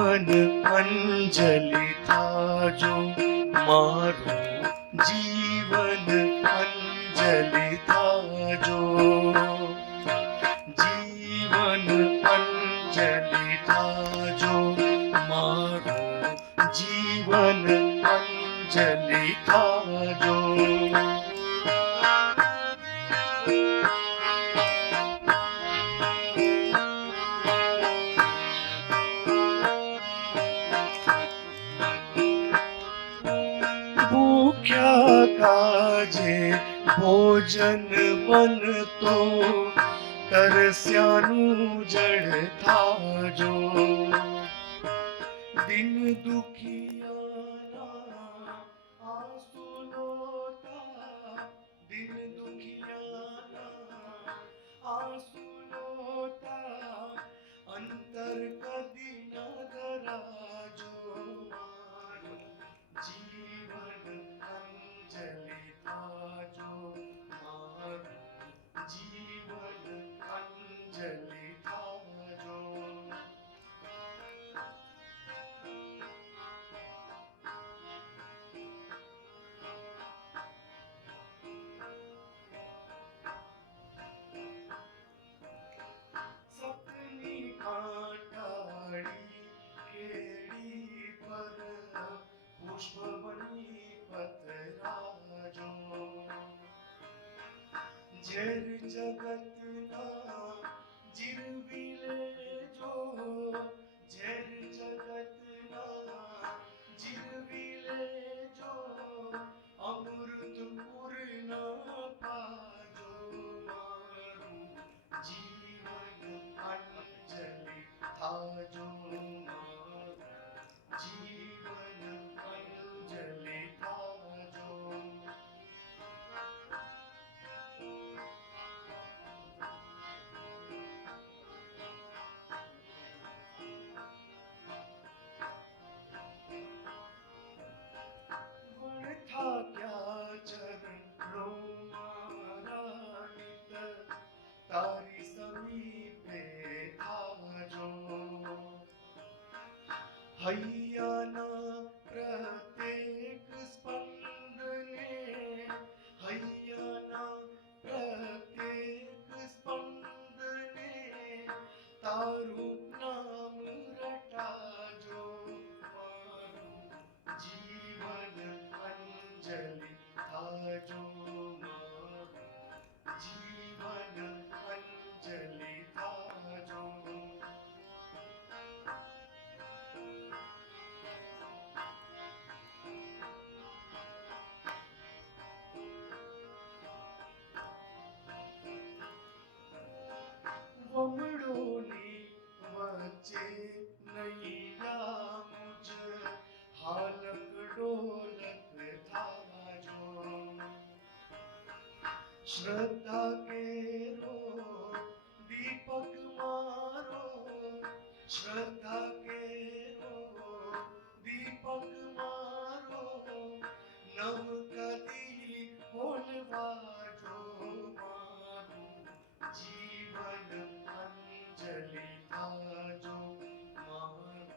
અંજલિ થાજો મારું જીવન અંજલિ થાજો જીવન અંજલિ થાજો મારું જીવન અંજલિ થાજો ભૂખ્યા કાજે ભોજન બનતો તરસ્યાનું જળ થાજો દિન દુખિયાના આંસુ લોટા દિન દુખિયાના આંસુ લોટા અંતર કદી ન ધરાજો મારું જીવન અંજલિ થાજો મારું જીવન અંજલિ થાજો સપની કાંટાળી કેડી પર પુષ્પ બની પતરાજો ઝેર જગતના જીરવી લેજો ઝેર જગતના જીરવી લેજો અમૃત પૂર્ણ પાજો મારું જીવન અંજલિ થાજો મારું જીવન અંજલિ થાજો થાક્યા ચરણો મારા નિત તારી સમીપે થાજો હૈયાના પ્રત્યેક સ્પંદને હૈયાના પ્રત્યેક સ્પંદને તારું નામ રટાજો મારું જીવન અંજલિ થાજો મારું જીવન અંજલિ થાજો વમળોની વચ્ચે નૈયા મુજ હાલક ડોલક થાજો શ્રદ્ધા કેરો દીપક મારો શ્રદ્ધા કેરો દીપક મારો નવ કદી બોલવાજો મારું જીવન અંજલિ થાજો મારું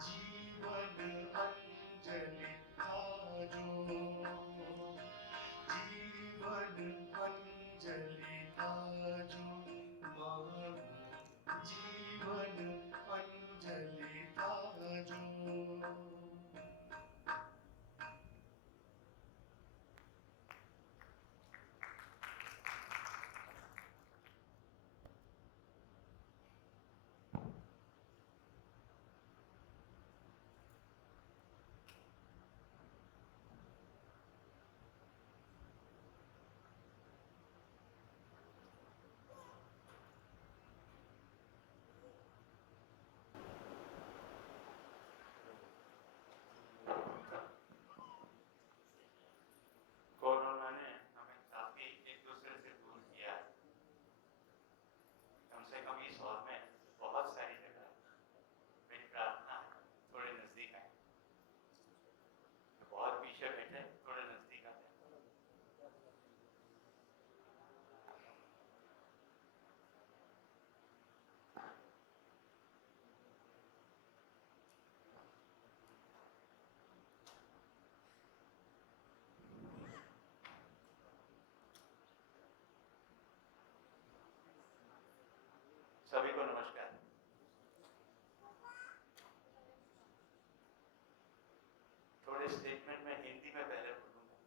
જીવન અંજલિ થાજો જીવન અંજલિ થાજો મારું જીવન અંજલિ થાજો सभी को नमस्कार। थोड़े स्टेटमेंट में हिंदी में पहले बोलूंगा।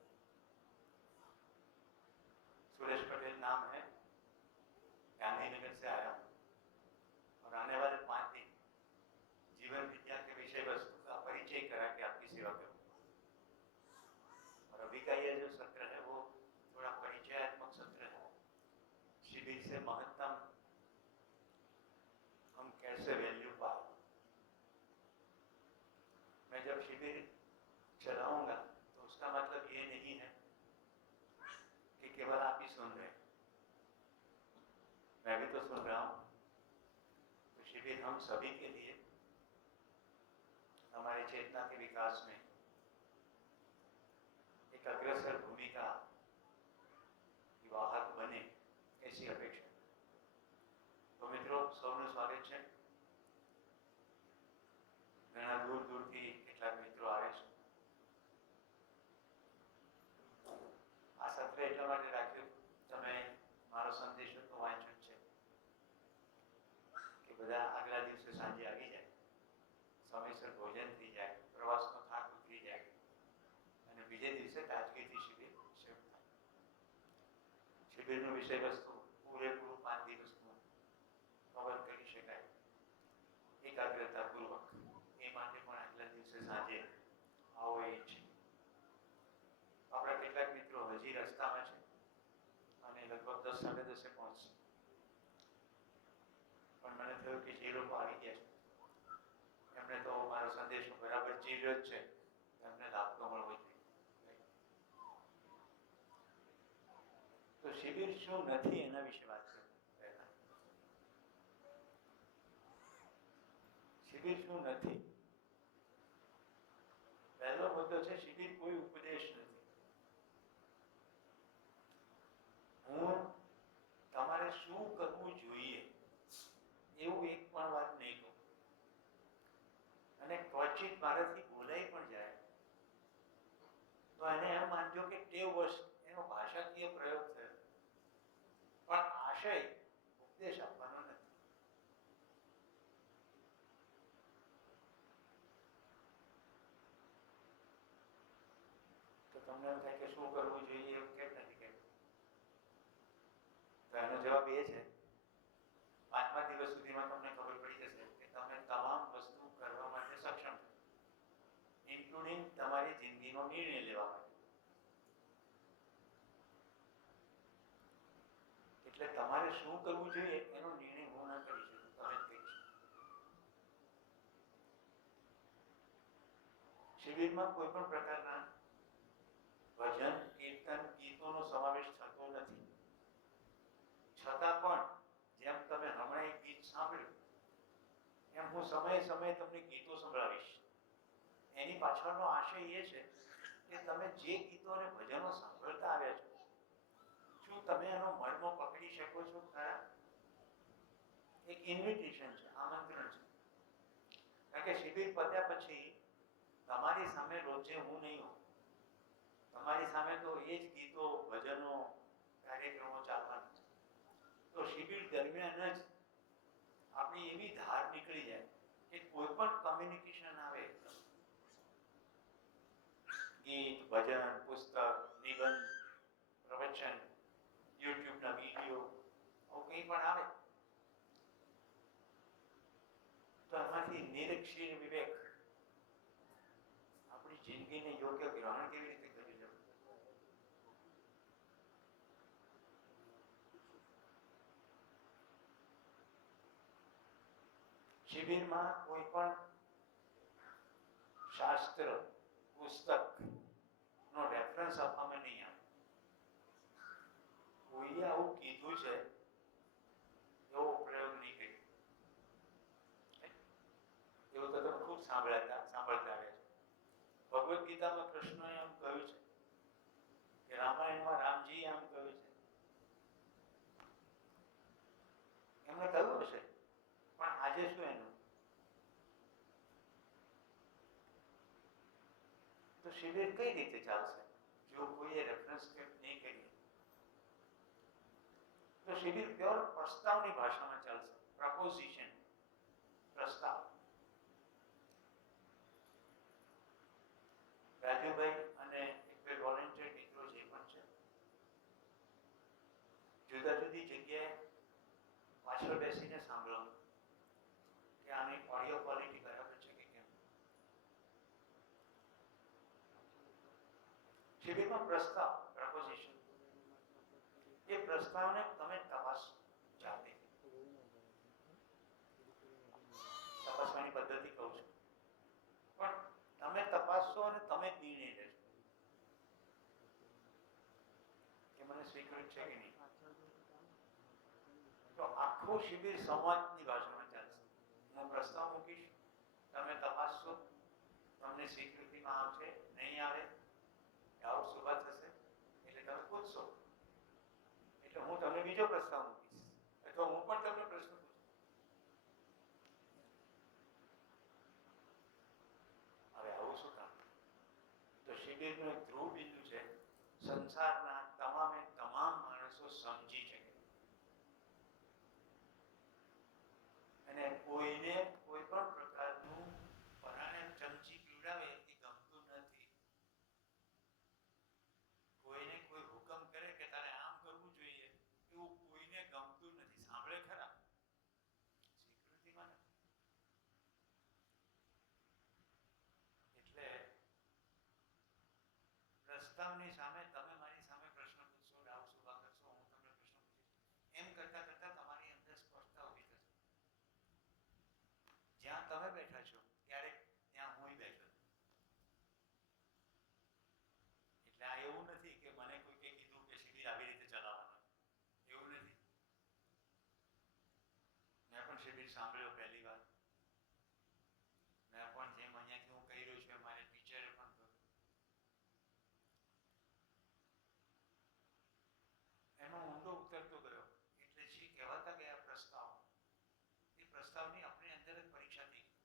सुरेश पटेल नाम है, गांधीनगर से आया और आने वाले 5 दिन जीवन विज्ञान के विषय वस्तु का परिचय करा के आपकी सेवा करूंगा। और अभी का ये जो सत्र है वो थोड़ा परिचयात्मक सत्र है। शिविर से महत्तम हम कैसे वैल्यू पाए। मैं जब शिविर चलाऊंगा तो उसका मतलब ये नहीं है कि केवल आप ही सुन रहे हैं, मैं भी तो सुन रहा हूं। तो शिविर हम सभी के लिए हमारे चेतना के विकास में एक अग्रसर भूमिका वाहक बने, ऐसी अपेक्षा। तो मित्रों, સૌનું સ્વાગત છે। ઘણા દૂર દૂરથી કેટલાક મિત્રો આવે છે। આ સત્ર એટલા માટે રાખ્યું, તમે મારો સંદેશો તો વાંચ્યો છે કે બધા આગલા દિવસે સાંજે આવી જાય, સમયસર ભોજન થઈ જાય, પ્રવાસનો થાક ઉતરી જાય અને બીજે દિવસે તાજગીથી શિબિર શરૂ થાય। શિબિરનો વિષય વસ્તુ પૂરેપૂરું 5 દિવસનું કવર કરી શકાય એકાગ્રતાપૂર્વક, એ માટે પણ આગલા દિવસે સાંજે આવો એ છે। આપણા કેટલાક મિત્રો હજી રસ્તામાં છે અને લગભગ 10-10:30 પહોંચશે, પણ મને થયું કે જે લોકો આવી ગયા છે એમને તો મારો સંદેશો બરાબર ચીર્યો જ છે, એમને લાભ તો મળવો જોઈએ। તો શિબિર શું નથી એના વિશે વાત કરું પહેલા। શિબિર શું નથી? પહેલો મુદ્દો છે, શિબિર કોઈ ઉપદેશ નથી। હું તમારે શું કરવું જોઈએ એવું એક પણ વાત નહીં કહું, અને ક્વચિત મારાથી બોલાઈ પણ જાય તો એને એમ માનજો કે ટેવવશ એનો ભાષાકીય પ્રયોગ થયો, પણ આશય ઉપદેશ આપવાનો નથી। તો તમને એમ થાય કે શું કરવું જોઈએ એવું કેમ નથી કહેતું? તો એનો જવાબ એ છે, 5મા દિવસ સુધીમાં તમને ખબર પડી જશે કે તમે તમામ વસ્તુ કરવા માટે સક્ષમ છો, ઇન્ક્લુડિંગ તમારી જિંદગીનો નિર્ણય લેવા માટે। એટલે તમારે શું કરવું જોઈએ એનો નિર્ણય હું ના કરી શકું, તમે જ કરી શકો। શિબિરમાં કોઈ પણ પ્રકારના ભજન, કીર્તન, ગીતોનો સમાવેશ થતો નથી। છતાં પણ જેમ તમે હમણાં એક ગીત સાંભળ્યું એમ હું સમયે સમયે તમને ગીતો સંભળાવીશ। એની પાછળનો આશય એ છે કે તમે જે ગીતો અને ભજનો સાંભળતા આવ્યા છો, શું તમે એનો મર્મ પકડી શકો છો ખરા? એક ઇન્વિટેશન છે, આમંત્રણ છે। કારણ કે શિબિર પત્યા પછી તમારી સામે રોજે હું નહીં હોઉં, તમારી સામે તો એ જ ગીતો, ભજનો, કાર્યક્રમો ચાલવાના છે। તો શિબિર દરમિયાન જ આપણી એવી ધાર નીકળી જાય કે કોઈ પણ કમ્યુનિકેશન આવે, ગીત, ભજન, પુસ્તક, નિબંધ, પ્રવચન, યુટ્યુબના વિડીયો, આવું કંઈ પણ આવે તો એમાંથી નિરીક્ષીર વિવેક આપણી જિંદગીને યોગ્ય ગ્રહણ કેવી રીતે કરી લેવું। શિબિરમાં કોઈ પણ શાસ્ત્ર, પુસ્તક નો રેફરન્સ આપવામાં નહીં આવે। કોઈએ આવું કીધું છે એવો પ્રયોગ નહીં કર્યો। એવું તો તમે ખૂબ સાંભળતા આવ્યા છો। ભગવદ્ ગીતામાં કૃષ્ણએ એમ કહ્યું છે કે રામાયણમાં રામજીએ આમ કહ્યું છે, એમને કહ્યું હશે, પણ આજે શું એનું? તો શિબિર કઈ રીતે ચાલશે જો કોઈએ રેફરન્સ નહીં કરીએ? તો શિબિર પ્યોર પ્રસ્તાવની ભાષામાં ચાલશે। પ્રપોઝિશન, પ્રસ્તાવ. રાજુભાઈ અને એક બે વોલેન્ટિયર મિત્રો જે પણ છે, જુદા જુદી જગ્યાએ પાછળ બેસીને સાંભળો કે આની ઓડિયો ક્વોલિટી બરાબર છે કે કેમ. શિબિરમાં પ્રસ્તાવ, પ્રપોઝિશન, એ પ્રસ્તાવને તમે તપાસો જાતે. તપાસવાની પદ્ધતિ કહું છું, પણ તમે તપાસશો અને તમે જ નિર્ણય લેશો કે મને સ્વીકૃત છે કે નહીં. તો આખું શિબિર સંવાદની ભાષામાં ચાલશે. હું પ્રસ્તાવ મૂકીશ, તમે તપાસશો, તમને સ્વીકૃતિમાં આવશે, નહીં આવે, ડાઉટ ઉભા થશે, એટલે તમે પૂછશો, એટલે હું તમને બીજો પ્રસ્તાવ મૂકીશ, અથવા હું પણ તમને પ્રશ્ન પૂછું. હવે આવું શું કામ? તો શિબિરનું એક ધ્રુવ બિંદુ છે, સંસારના તમામે તમામ માણસો સમજી શકે અને કોઈને કોઈ પણ પ્રકારનું પરાણે ચમચી પીવડાવે એ ગમતું નથી. કોઈને કોઈ હુકમ કરે કે તારે આમ કરવું જોઈએ એવું કોઈને ગમતું નથી. સાંભળે ખરા, સ્વીકૃતિમાં નથી. એટલે પ્રસ્તાવની સામે તમે મારી સામે પ્રશ્ન પૂછશો, ડાઉટ ઉભા કરશો, હું તમને પ્રશ્ન પૂછીશ, એમ કરતા કરતા તમારી અંદર સ્પષ્ટતા ઊભી થશે. જ્યાં તમે બેઠા છો ક્યારેક ત્યાં હું બેઠો. એટલે આ એવું નથી કે મને કોઈકે કીધું કે શિબિર આવી રીતે ચલાવવાનું, એવું નથી. મેં પણ શિબિર સાંભળ્યો પહેલી વાર. મેં પણ જેમ અહીંયાથી હું કહી રહ્યો છું મારે ટીચરે પણ કહ્યું. એમાં ઊંડો ઉતરતો ગયો એટલે જે કહેવાતા ગયા પ્રસ્તાવ, એ પ્રસ્તાવની આપણી અંદર જ પરીક્ષા થઈ ગઈ.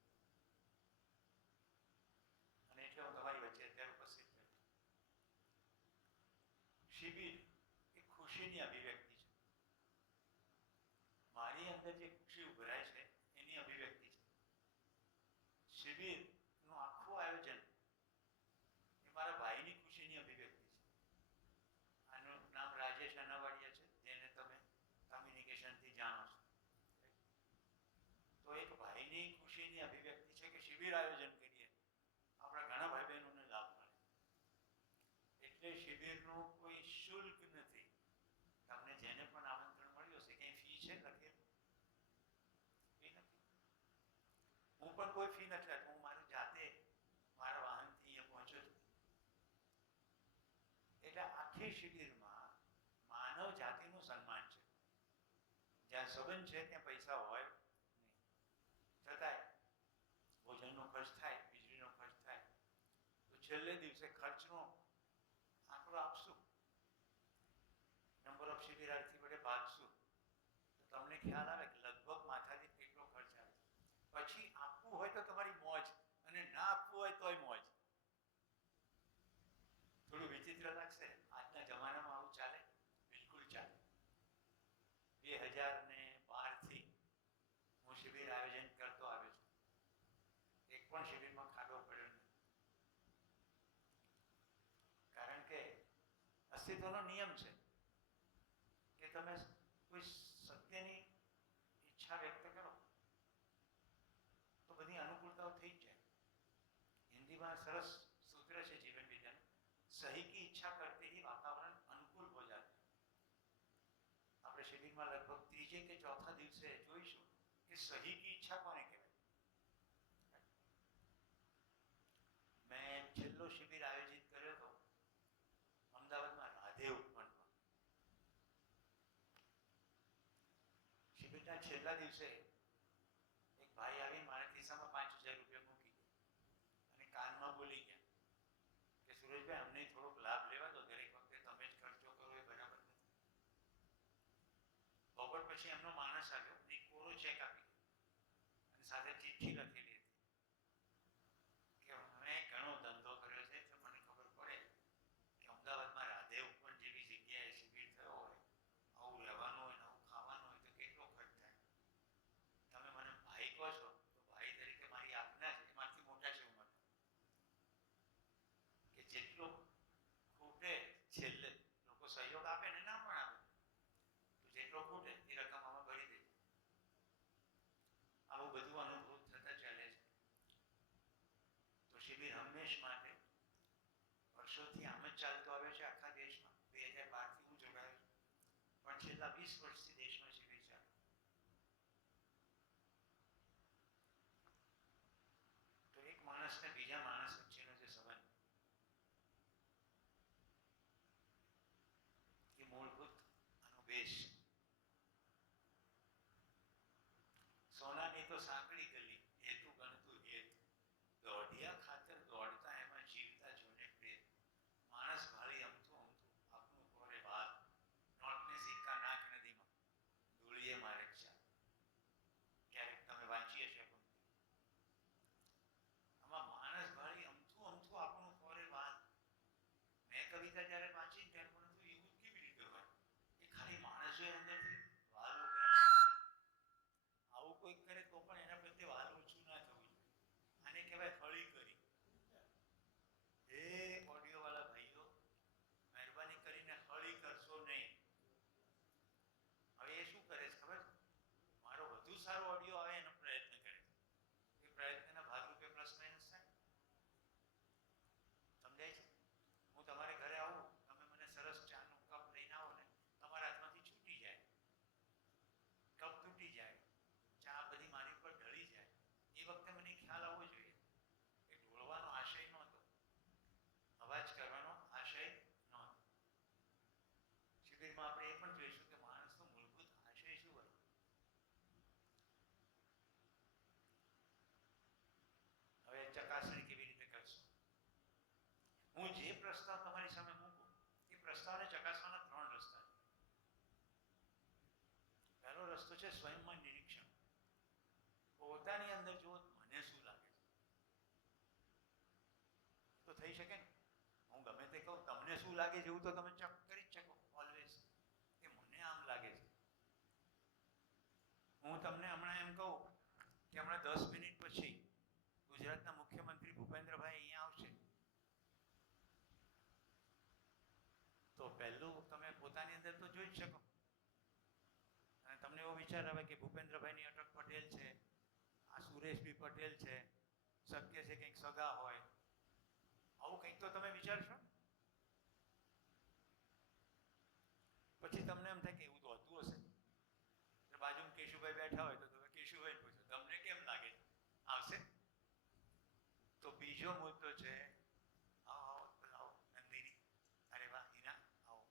અને એટલે હું તમારી વચ્ચે અત્યારે ઉપસ્થિત છું. શિબિર એ ખુશીની અભિવ્યક્તિ છે. મારી અંદર જે ખુશી ઉભરાય છે એની અભિવ્યક્તિ છે. શિબિરનું આખું આયોજન એ મારા ભાઈની ખુશીની અભિવ્યક્તિ છે. આનું નામ રાજેશ અનાવાડિયા છે, જેને તમે કમ્યુનિકેશનથી જાણો છો. તો એક ભાઈની ખુશીની અભિવ્યક્તિ છે કે શિબિર આયોજન કરીએ, આપણા ઘણા ભાઈ બહેનોને લાભ મળે. એટલે શિબિરનું કોઈ શુલ્ક નથી. તમને જેને પણ આમંત્રણ મળ્યું છે કઈ ફી છે લખેલું? ફી નથી. હું પણ કોઈ ફી નથી લેતો. હું મારું જાતે મારા વાહનથી અહીંયા પહોંચ્યો છું. એટલે આખી શિબિરમાં માનવ જાતિનું સન્માન છે. જ્યાં સંબંધ છે ત્યાં પૈસા હોય નહીં. છતાંય ભોજનનો ખર્ચ થાય, વીજળીનો ખર્ચ થાય, તો છેલ્લે દિવસે ખર્ચનો આંકડો આપશું, નંબર ઓફ શિબિરાર્થી વડે ભાગશું, તો તમને ખ્યાલ આવે કે લગભગ માથાથી કેટલો ખર્ચ આવે. પછી આપવું હોય તો તમારી મોજ, અને ના આપવું હોય તોય મોજ. થોડું વિચિત્ર લાગશે. આજના જમાનામાં આવું ચાલે? બિલકુલ ચાલે. 2012થી હું શિબિર આયોજન કરતો આવ્યો છું. એક પણ શિબિરમાં ખાડો પડ્યો નથી. કારણ કે અસ્તિત્વનો નિયમ છે કે તમે કોઈ સત્યની ઈચ્છા વ્યક્ત કરો તો બધી અનુકૂળતાઓ થઈ જ જાય. હિન્દીમાં સરસ સૂત્ર છે જીવન વિદ્યાનું, સહી કી ઈચ્છા કરતે ही वातावरण अनुकूल हो जाता है. આપણે શિબિરમાં લગભગ ત્રીજે કે ચોથા દિવસે જોઈશું કે સહી કી ઈચ્છા કોને કહેવાય. મેં છેલ્લો શિબિર આયોજિત કર્યો હતો અમદાવાદમાં રાધે ઉપવનમાં. શિબિરના છેલ્લા દિવસે એક ભાઈ આવીને મારા ખિસ્સામાં 5000 રૂપિયા મૂકી અને કાનમાં બોલી ગયા કે સુરેશભાઈ અમને થોડોક લાભ લેવા દો, દરેક વખતે તમે જ ખર્ચો કરો એ બરાબર નથી. બપોર પછી એમનો માણસ આવ્યો અને કોરો ચેક આપી અને સાથે ચિઠ્ઠી લખેલી હતી કે મેં ઘણો ધંધો કર્યો છે તો મને ખબર પડે કે અમદાવાદમાં રાધે ઉપવન જેવી જગ્યાએ શિબિર થયો હોય, આવું રહેવાનું હોય, આવું ખાવાનું હોય તો કેટલો ખર્ચ થાય. છેલ્લા 20 વર્ષથી દેશમાં શિબિર ચાલે. તો એક માણસને બીજા માણસ વચ્ચેનો જે સંબંધ એ મૂળભૂત અનુભેશ. સોનાની તો સાંકડી ગલી, હેતુ ગણતું હેત, દોઢિયા ખાતર દોડતા એમાં જીવતા જોને પ્રેત. માણસ ભાળી અમથું અમથું આપનું કોરે બાદ, નોટને સિક્કા નાખ નદીમાં, ધૂળીએ મારે ક્ષા. ક્યારેક તમે વાંચી હશે. આમાં માણસ ભાળી અમથું અમથું આપણું કોરે બાદ. મેં કવિતા જ્યારે વાંચી ત્યારે પણ એવું કેવી રીતે હોય કે ખાલી માણસો અંદરથી વાલ ઉભરે. આવું કોઈ કરે તો પણ એના પ્રત્યે વાલ ઓછું ના થવું જોઈએ. આને કહેવાય હળી કરી. એ ઓડિયો વાળા ભાઈઓ મહેરબાની કરીને હળી કરશો નહીં. હવે એ શું કરે છે ખબર? મારો વધુ સારો ઓડિયો આવે એનો પ્રયત્ન કરે. એ પ્રયત્નના ભાગરૂપે પ્લસ માઇનસ થાય. સમજાય છે? હું તમારે ઘરે આવું, તમે મને સરસ ચાનો કપ લઈને આવો ને, તમારા હાથમાંથી છૂટી જાય, કપ તૂટી જાય, ચા બધી મારી ઉપર ઢળી જાય, એ વખતે મને ખ્યાલ આવવો જોઈએ કે ઢોળવાનો આશય નહોતો, અવાજ કરવાનો આશય નહોતો. શિબિરમાં આપણે એ પણ જોઈશું કે માણસનો મૂળભૂત આશય શું હોય. હવે ચકાસણી કેવી રીતે કરશું? હું જે પ્રસ્તાવ તમારી સામે મૂકું એ પ્રસ્તાવને ચકાસવાના 3 રસ્તા છે. પહેલો રસ્તો છે સ્વયંમાં નિરીક્ષણ. પોતાની અંદર જુઓ મને શું લાગે છે. તો થઈ શકે ને? હું ગમે તે કહું, તમને શું લાગે છે એવું તો તમે ચેક કરી જ શકો ઓલવેઝ કે મને આમ લાગે છે. હું તમને હમણાં એમ કહું કે હમણાં 10 મિનિટ પછી ગુજરાતના મુખ્યમંત્રી ભૂપેન્દ્રભાઈ અહીંયા આવશે, તો પહેલું તમે પોતાની અંદર તો જોઈ જ શકો. અને તમને એવો વિચાર આવે કે ભૂપેન્દ્રભાઈની અટક પટેલ છે, આ સુરેશભાઈ પટેલ છે, શક્ય છે કંઈક સગા હોય, આવું કંઈક તો તમે વિચારશો. પછી તમને એમ થાય કે એવું તો હોતું હશે. બાજુમાં કેશુભાઈ બેઠા હોય તો તમે કેશુભાઈ પૂછો તમને કેમ લાગે છે આવશે? તો બીજો મુદ્દો છે આવો આવો આવો નંદિની, અરે વાહ હિના આવો.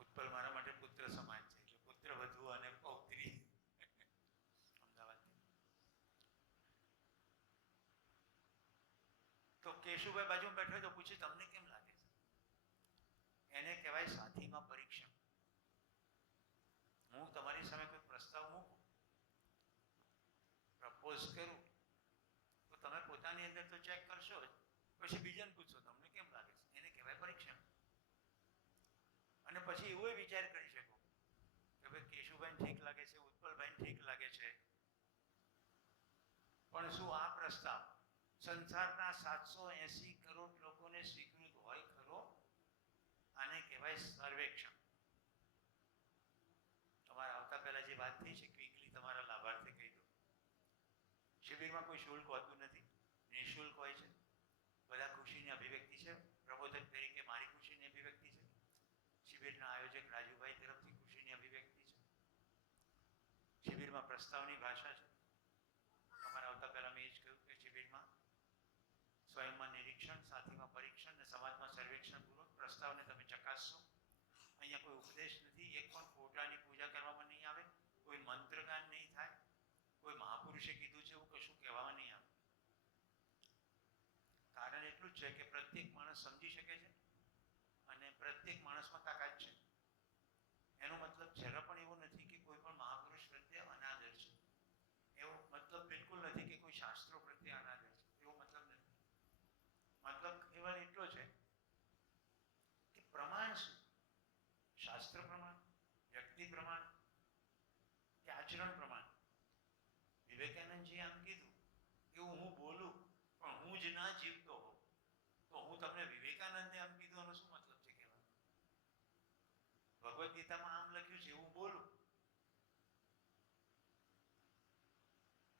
ઉત્પલ મારા માટે પુત્ર સમાન છે, એટલે પુત્ર વધુ અને પૌત્રી અમદાવાદ. તો કેશુભાઈ બાજુમાં બેઠો તો પૂછ્યું તમને કેમ લાગે છે? એને કહેવાય સાથીમાં પરીક્ષણ. હું તમારી સામે કોઈ પ્રસ્તાવ મૂકું, પ્રપોઝ કરું, તો તમે પોતાની અંદર તો ચેક કરશો જ, પછી બીજાને પૂછશો તમને કેમ લાગે છે. એને કહેવાય પરીક્ષણ. અને પછી એવો વિચાર કરી શકો કે ભાઈ કેશુભાઈને ઠીક લાગે છે, ઉત્પલભાઈને ઠીક લાગે છે, પણ શું આ પ્રસ્તાવ સંસારના 780 કરોડ લોકોને સ્વીકૃત હોય ખરો? આને કહેવાય સર્વેક્ષણ. તમારે આવતા પહેલા જે વાત થઈ છે ક્વિકલી તમારા લાભાર્થે કહી દો. શિબિરમાં કોઈ શુલ્ક હોતું નથી, નિઃશુલ્ક હોય છે. બધા ખુશીની અભિવ્યક્તિ છે. પ્રબોધક તરીકે મારી ખુશીની અભિવ્યક્તિ છે. શિબિરના આયોજક રાજુભાઈ તરફથી ખુશીની અભિવ્યક્તિ છે. શિબિરમાં પ્રસ્તાવની ભાષા છે. તમારા આવતા પહેલા મેં એ જ કહ્યું કે શિબિરમાં સ્વયંમાં નિરીક્ષણ, સાથીમાં પરીક્ષણ અને સમાજમાં સર્વેક્ષણ પૂર્વક પ્રસ્તાવને તમે ચકાસશો. અહીંયા કોઈ ઉપદેશ નથી, એક પણ ફોટાની પૂજા કરવામાં નહીં આવે, કોઈ મંત્રગાન નહીં થાય, કોઈ મહાપુરુષે કીધું છે એવું કશું કહેવામાં નહીં આવે. કારણ એટલું જ છે કે પ્રત્યેક માણસ સમજી શકે છે અને પ્રત્યેક માણસમાં તાકાત છે. એનો મતલબ જરા પણ એવો નથી કે કોઈ પણ મહાપુરુષ પ્રત્યે અનાદર છે. એવો મતલબ બિલકુલ નથી કે કોઈ શાસ્ત્રો પ્રત્યે અનાદર છે. એવો મતલબ નથી. મતલબ કેવળ એટલો છે કે પ્રમાણ શું? શાસ્ત્ર પ્રમાણ, વ્યક્તિ પ્રમાણ કે આચરણ પ્રમાણ? વિવેકાનંદજીએ આમ કીધું એવું હું બોલું પણ હું જ ના જીવતો હોઉં તો હું તમને વિવેકાનંદે આમ કીધું એનો શું મતલબ છે કહેવાનો? ભગવદ્ ગીતામાં આમ લખ્યું છે એવું બોલું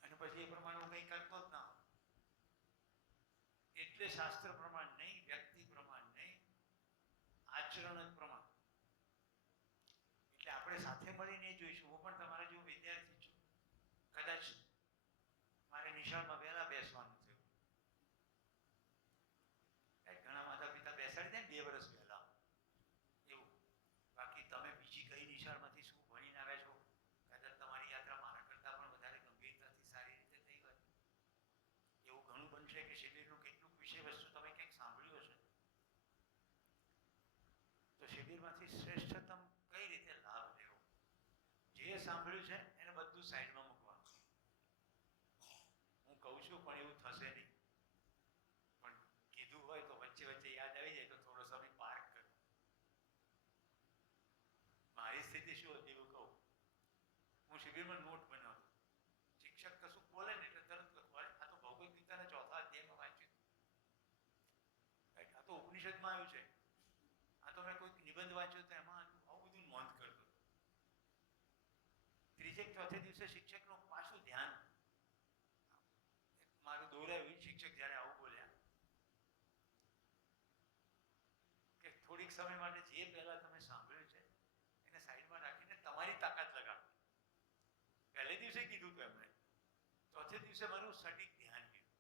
અને પછી એ પ્રમાણે હું કંઈ કરતો જ ના હોઉં. એટલે શાસ્ત્ર પ્રમાણ નહીં, વ્યક્તિ પ્રમાણ નહીં, આચરણ જ પ્રમાણ. સાથે મળીને જોઈશું. હું પણ તમારા જેવો વિદ્યાર્થી છું. કદાચ મારે નિશાળમાં વહેલા બેસવાનું થયું. ઘણા માતા પિતા બેસાડી દે ને 2 વર્ષ પહેલા એવું. બાકી તમે બીજી કઈ નિશાળમાંથી શું ભણીને આવ્યા છો, કદાચ તમારી યાત્રા મારા કરતાં પણ વધારે ગંભીરતાથી સારી રીતે થઈ હોય. એવું ઘણું બનશે કે શિબિરનું કેટલુંક વિષય વસ્તુ તમે ક્યાંક સાંભળ્યું હશે. તો શિબિરમાંથી શ્રેષ્ઠતમ કઈ રીતે લાભ લેવો, જે સાંભળ્યું છે એને બધું સાઈડમાં મૂકવાનું. હું કહું છું પણ એવું થશે નહીં. પણ કીધું હોય તો વચ્ચે વચ્ચે યાદ આવી જાય તો થોડો સમય પાર્ક કરો. મારી સ્થિતિ શું હતી એવું કહું. હું શિબિરમાં નોટ બનાવતો. શિક્ષક કશું બોલે ને એટલે તરત લખવા. આ તો ભૌગોલિક ગીતાના 4થા અધ્યાયમાં વાંચ્યું. આ તો ઉપનિષદમાં આવ્યું છે. આ તો મેં કોઈક નિબંધ વાંચ્યો તો એમાં આવું બધું નોંધ કરતો. 3 કે 4થે દિવસે શિક્ષકનું પાછું ધ્યાન મારું દોરાયું. શિક્ષક જ્યારે આવું બોલ્યા કે થોડીક સમય માટે જે પહેલા તમે સાંભળ્યું છે એને સાઈડમાં રાખીને તમારી તાકાત લગાડો. પહેલે દિવસે કીધું તો એમણે, 4થે દિવસે મારું સટીક ધ્યાન ગયું.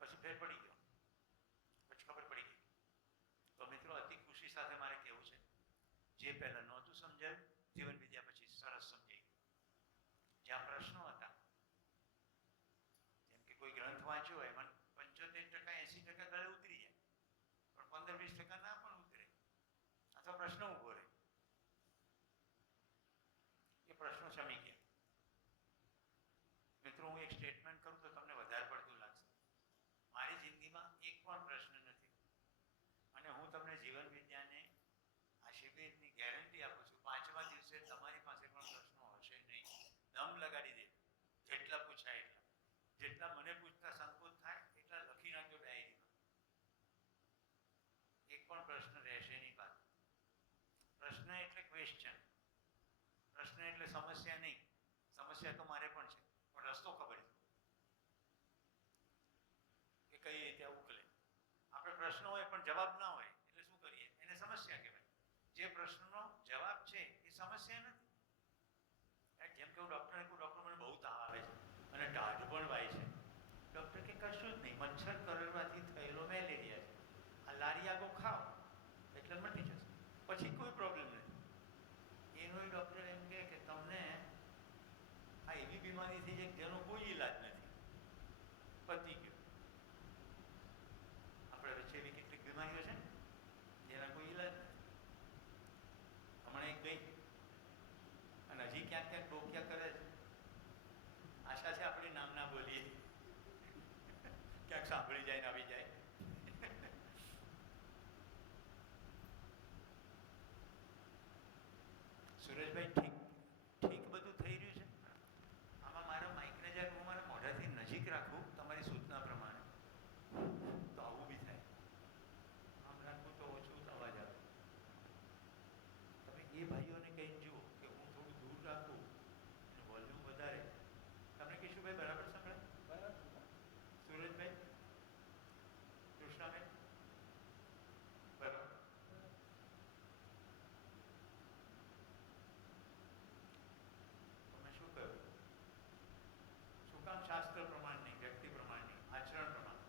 પછી ફેર પડી ગયો. પછી ખબર પડી ગઈ. તો મિત્રો, અતિ ખુશી સાથે મારે કહેવું છે, જે પહેલા નહોતું સમજાયું, જીવન વિદ્યા પછી સરસ સમજાઈ ગયું. જ્યાં પ્રશ્નો હતા, જેમ કે કોઈ ગ્રંથ વાંચ્યો હોય એમાં 75% 80% ગળે ઉતરી જાય, પણ 15-20% ના પણ ઉતરે, અથવા પ્રશ્ન ઉભો રહે. એ પ્રશ્નો શમી ગયા. મિત્રો, હું એક સ્ટેટમેન્ટ કરું તો તમને વધારે પડતું લાગશે. મારી જિંદગીમાં એક પણ પ્રશ્ન નથી, અને હું તમને જીવન વિદ્યાને આ શિબિરની ગેરંટી આપું છું, 5મા દિવસે તમારી પાસે પણ પ્રશ્નો હશે નહીં. દમ લગાડી દે, જેટલા પૂછાય એટલા. જેટલા મને પૂછતા સંકોચ થાય એટલા લખી નાખજો ડાયરીમાં. એક પણ પ્રશ્ન રહેશે નહીં બાદ. પ્રશ્ન એટલે ક્વેશ્ચન. પ્રશ્ન એટલે સમસ્યા નહીં. સમસ્યા તો મારે પણ છે, પણ રસ્તો ખબર છે કે કઈ રીતે ઉકેલે. આપણે પ્રશ્ન હોય પણ જવાબ ના હોય એટલે શું કરીએ? એને સમસ્યા કહેવાય. જે પ્રશ્નનો જવાબ છે એ સમસ્યા નથી. જેમ કે હું ડૉક્ટરને કહું, ડૉક્ટર મને બહુ તાવ આવે છે અને ટાઢ પણ વાય છે. ડૉક્ટર કે કશું જ નહીં, મચ્છર કરડવાથી થયેલો મેલેરિયા છે. આ લારિયાગો ખાઓ એટલે મટી જશે, પછી કોઈ પ્રોબ્લેમ નથી. એનો ડૉક્ટર એમ કહે કે તમને આ એવી બીમારી થઈ છે જેનો કોઈ ઈલાજ નથી, પતી ગયો. આપણે વચ્ચે એવી કેટલીક બીમારીઓ છે જેના કોઈ ઈલાજ નથી. હમણાં એક ગઈ અને હજી ક્યાંક ક્યાંક ડોક્યા કરે છે. આશા છે આપણે નામ ના બોલીએ, ક્યાંક સાંભળી જાય ને આવી જાય. સુરેશભાઈ, ઠીક બધું થઈ રહ્યું છે? આમાં મારા માઇકને જ્યારે હું મારા મોઢાથી નજીક રાખું તમારી સૂચના પ્રમાણે તો આવું બી થાય. આમ રાખું તો ઓછું અવાજ આવે. તમે એ ભાઈઓને કહીને જુઓ કે હું થોડું દૂર રાખું અને વોલ્યુમ વધારે. તમને કિશુભાઈ બરાબર સંભળાય? બરાબર. સુરેશભાઈ, કૃષ્ણાભાઈ, બરાબર. તમે શું કહ્યું? શું કામ? શાસ્ત્ર પ્રમાણ નહીં, વ્યક્તિ પ્રમાણ નહીં, આચરણ પ્રમાણ.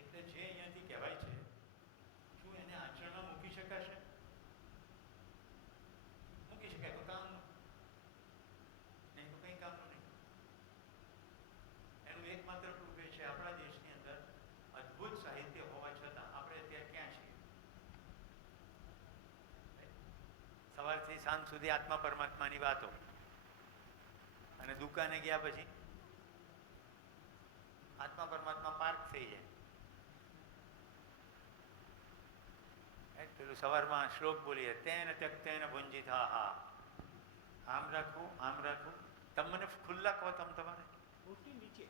એટલે જે અહીંયાથી કહેવાય છે, શું એને આચરણમાં મૂકી શકાશે? મૂકી શકાય તો કામનું, નહીં તો કંઈ કામનું નહીં. એનું એકમાત્ર પ્રૂફ એ છે, આપણા દેશની અંદર અદ્ભુત સાહિત્ય હોવા છતાં આપણે અત્યારે ક્યાં છીએ? સવારથી સાંજ સુધી આત્મા પરમાત્માની વાતો, અને દુકાને ગયા પછી આત્મા પરમાત્મા પાર્ક થઈ જાય. પેલું સવારમાં શ્લોક બોલીએ, તેને ત્યક્તેન ભુંજીત, હા હા, આમ રાખવું, આમ રાખવું. તમે મને ખુલ્લા કહો, તમે તમારે નીચે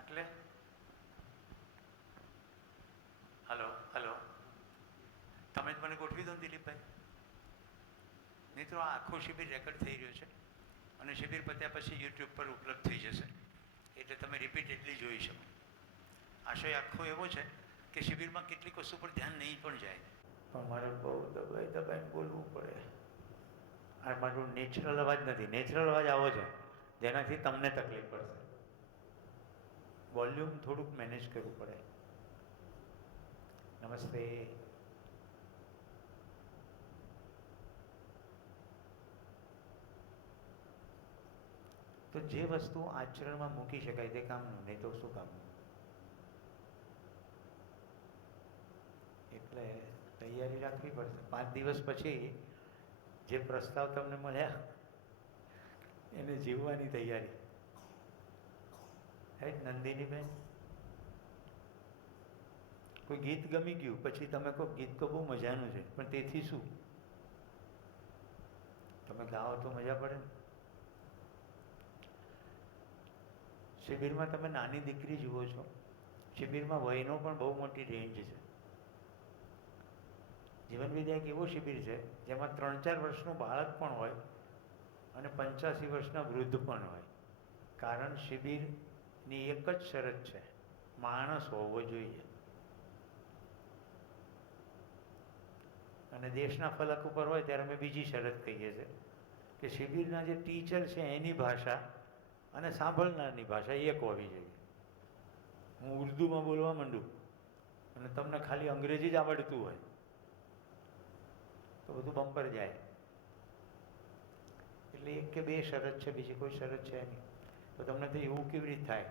એટલે હલો હલો, તમે જ મને ગોઠવી દો ને દિલીપભાઈ. મિત્રો, આ આખો શિબિર રેકોર્ડ થઈ રહ્યો છે અને શિબિર પત્યા પછી યુટ્યુબ પર ઉપલબ્ધ થઈ જશે, એટલે તમે રિપીટેડલી જોઈ શકો. આશય આખો એવો છે કે શિબિરમાં કેટલીક વસ્તુ પર ધ્યાન નહીં પણ જાય. પણ મારે બહુ દબાઈ દબાઈને બોલવું પડે. આ મારું નેચરલ અવાજ નથી. નેચરલ અવાજ આવો છે જેનાથી તમને તકલીફ પડશે. વોલ્યુમ થોડુંક મેનેજ કરવું પડે. નમસ્તે. તો જે વસ્તુ આચરણમાં મૂકી શકાય તે કામનું, નહીં તો શું કામનું? એટલે તૈયારી રાખવી પડશે. 5 દિવસ પછી જે પ્રસ્તાવ તમને મળ્યા એને જીવવાની તૈયારી. રાઈટ નંદિનીબેન? કોઈ ગીત ગમી ગયું પછી તમે કહો ગીત તો બહુ મજાનું છે, પણ તેથી શું? તમે ગાઓ તો મજા પડે ને. શિબિરમાં તમે નાની દીકરી જુઓ છો. શિબિરમાં વયનો પણ બહુ મોટી રેન્જ છે. જીવન વિદ્યા એક એવો શિબિર છે જેમાં 3-4 વર્ષનું બાળક પણ હોય અને 85 વર્ષના વૃદ્ધ પણ હોય. કારણ શિબિરની એક જ શરત છે, માણસ હોવો જોઈએ. અને દેશના ફલક ઉપર હોય ત્યારે અમે બીજી શરત કહીએ છીએ કે શિબિરના જે ટીચર છે એની ભાષા અને સાંભળનારની ભાષા એક હોવી જોઈએ. હું ઉર્દુમાં બોલવા માંડું અને તમને ખાલી અંગ્રેજી જ આવડતું હોય તો બધું બમ્પર જાય. એટલે 1 કે 2 શરત છે, બીજી કોઈ શરત છે નહીં. તો તમને તો એવું કેવી રીતે થાય?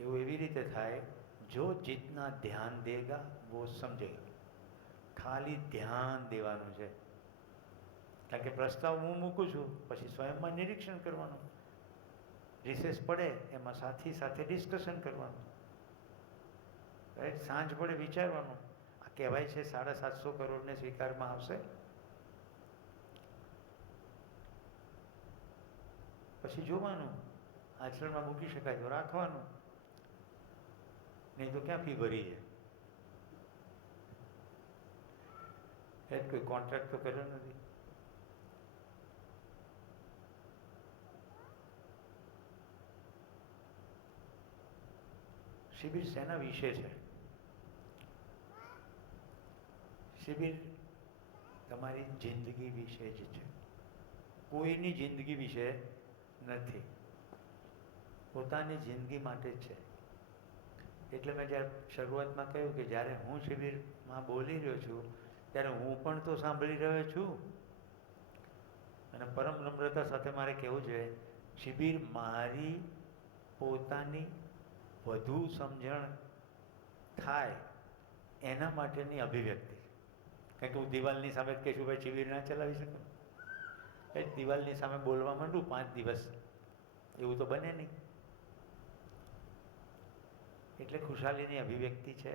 એવું એવી રીતે થાય, જો જીતના ધ્યાન દેગા વો સમજેગા. ખાલી ધ્યાન દેવાનું છે. કારણ કે પ્રસ્તાવ હું મૂકું છું, પછી સ્વયંમાં નિરીક્ષણ કરવાનું. રિસેસ પડે એમાં સાથી સાથે ડિસ્કશન કરવાનું. રાઈટ? સાંજ પડે વિચારવાનું. આ કહેવાય છે 750 કરોડને સ્વીકારમાં આવશે. પછી જોવાનું, આચરણમાં મૂકી શકાય તો રાખવાનું, નહીં તો ક્યાં ફી ભરી છે. કોઈ કોન્ટ્રાક્ટ તો કર્યો નથી. શિબિર શેના વિશે છે? શિબિર તમારી જિંદગી વિશે જ છે. કોઈની જિંદગી વિશે નથી. પોતાની જિંદગી માટે જ છે. એટલે મેં જ્યારે શરૂઆતમાં કહ્યું કે જ્યારે હું શિબિરમાં બોલી રહ્યો છું ત્યારે હું પણ તો સાંભળી રહ્યો છું. અને પરમ નમ્રતા સાથે મારે કહેવું છે, શિબિર મારી પોતાની વધુ સમજણ થાય એના માટેની અભિવ્યક્તિ. કારણ કે હું દિવાલની સામે જ કહીશું ભાઈ શિબિર ના ચલાવી શકું. એ દિવાલની સામે બોલવા માંડું 5 દિવસ, એવું તો બને નહીં. એટલે ખુશાલીની અભિવ્યક્તિ છે.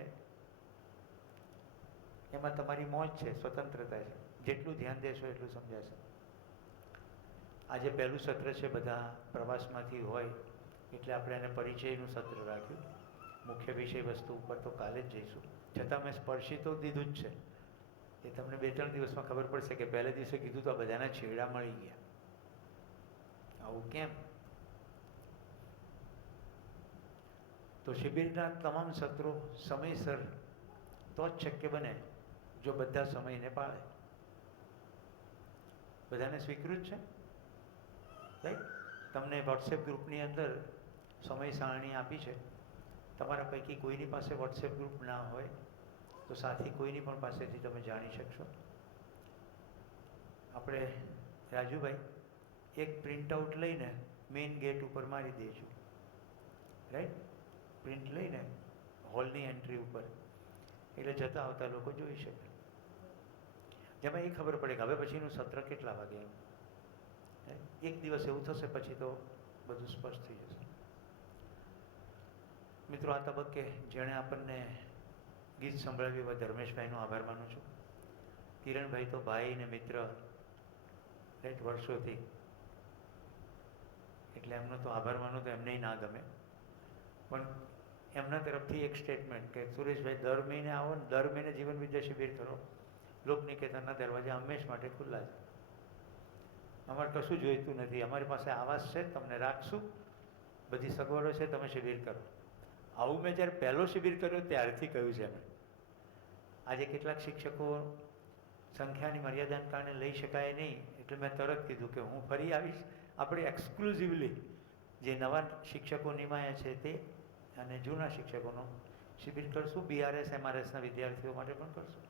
એમાં તમારી મોજ છે, સ્વતંત્રતા છે. જેટલું ધ્યાન દેશો એટલું સમજાશે. આજે પહેલું સત્ર છે, બધા પ્રવાસમાંથી હોય એટલે આપણે એને પરિચયનું સત્ર રાખ્યું. મુખ્ય વિષય વસ્તુ ઉપર તો કાલે જ જઈશું. છતાં મેં સ્પર્શી તો દીધું જ છે. એ તમને 2-3 દિવસમાં ખબર પડશે કે પહેલે દિવસે કીધું તો આ બધાના છેડા મળી ગયા. આવું કેમ? તો શિબિરના તમામ સત્રો સમયસર તો જ શક્ય બને જો બધા સમયને પાળે. બધાને સ્વીકૃત છે? રાઈટ? તમને વોટ્સએપ ગ્રુપની અંદર સમય સારણી આપી છે. તમારા પૈકી કોઈની પાસે વોટ્સએપ ગ્રુપ ના હોય તો સાથી કોઈની પણ પાસેથી તમે જાણી શકશો. આપણે રાજુભાઈ એક પ્રિન્ટઆઉટ લઈને મેઇન ગેટ ઉપર મારી દઈશું. રાઈટ? પ્રિન્ટ લઈને હોલની એન્ટ્રી ઉપર, એટલે જતા આવતા લોકો જોઈ શકે. જેમાં એ ખબર પડે કે હવે પછીનું સત્ર કેટલા વાગે. એક દિવસ એવું થશે પછી તો બધું સ્પષ્ટ થઈ જશે. મિત્રો, આ તબક્કે જેણે આપણને ગીત સંભળાવ્યું એવા ધર્મેશભાઈનો આભાર માનું છું. કિરણભાઈ તો ભાઈ ને મિત્ર રાઈટ વર્ષોથી, એટલે એમનો તો આભાર માનું તો એમને ના ગમે. પણ એમના તરફથી એક સ્ટેટમેન્ટ કે સુરેશભાઈ દર મહિને આવો ને, દર મહિને જીવન વિદ્યા શિબિર કરો. લોકનિકેતનના દરવાજા હંમેશ માટે ખુલ્લા છે. અમારે કશું જોઈતું નથી. અમારી પાસે આવાસ છે, તમને રાખશું, બધી સગવડો છે, તમે શિબિર કરો. આવું મેં જ્યારે પહેલો શિબિર કર્યો ત્યારથી કહ્યું છે. આજે કેટલાક શિક્ષકો સંખ્યાની મર્યાદાને કારણે લઈ શકાય નહીં, એટલે મેં તરત કીધું કે હું ફરી આવીશ. આપણે એક્સક્લુઝિવલી જે નવા શિક્ષકો નિમાયા છે તે અને જૂના શિક્ષકોનો શિબિર કરશું. BRS MRSના વિદ્યાર્થીઓ માટે પણ કરશું.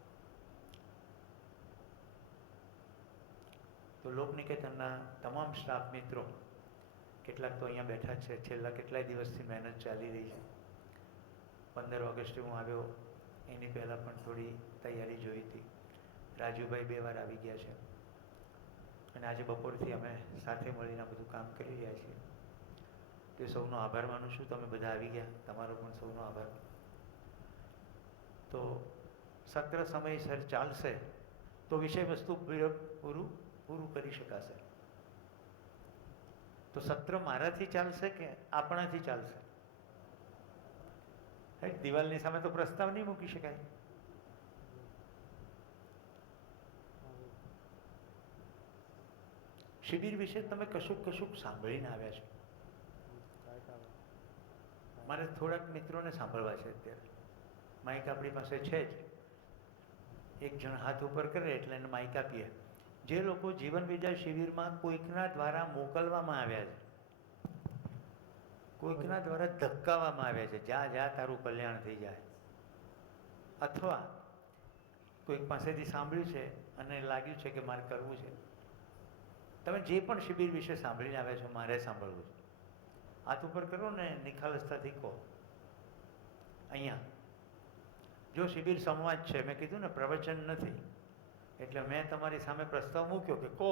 તો લોકનિકેતનના તમામ સ્ટાફ મિત્રો, કેટલાક તો અહીંયા બેઠા છે, છેલ્લા કેટલાય દિવસથી મહેનત ચાલી રહી છે. 15 ઓગસ્ટે હું આવ્યો, એની પહેલાં પણ થોડી તૈયારી જોઈ હતી. રાજુભાઈ 2 વાર આવી ગયા છે અને આજે બપોરથી અમે સાથે મળીને બધું કામ કરી રહ્યા છીએ. તે સૌનો આભાર માનું છું. તમે બધા આવી ગયા, તમારો પણ સૌનો આભાર. તો સત્ર સમયસર ચાલશે તો વિષય વસ્તુ પૂરું કરી શકાશે. તો સત્ર મારાથી ચાલશે કે આપણાથી ચાલશે? દિવાલની સામે તો પ્રસ્તાવ નહીં મૂકી શકાય. શિબિર વિશે તમે કશુંક સાંભળીને આવ્યા છો. મારે થોડાક મિત્રોને સાંભળવા છે અત્યારે. માઇક આપણી પાસે છે જ. એક જણ હાથ ઉપર કરે એટલે એને માઇક આપીએ. જે લોકો જીવન વિદ્યા શિબિરમાં કોઈકના દ્વારા મોકલવામાં આવ્યા છે, કોઈકના દ્વારા ધક્કાવવામાં આવ્યા છે, જા તારું કલ્યાણ થઈ જાય, અથવા કોઈક પાસેથી સાંભળ્યું છે અને લાગ્યું છે કે મારે કરવું છે. તમે જે પણ શિબિર વિશે સાંભળીને આવ્યા છો, મારે સાંભળવું છે, હાથ ઉપર કરો ને નિખાલસતાથી કહો. અહીંયા જો શિબિર સંવાદ છે, મેં કીધું ને પ્રવચન નથી, એટલે મેં તમારી સામે પ્રસ્તાવ મૂક્યો કે કહો,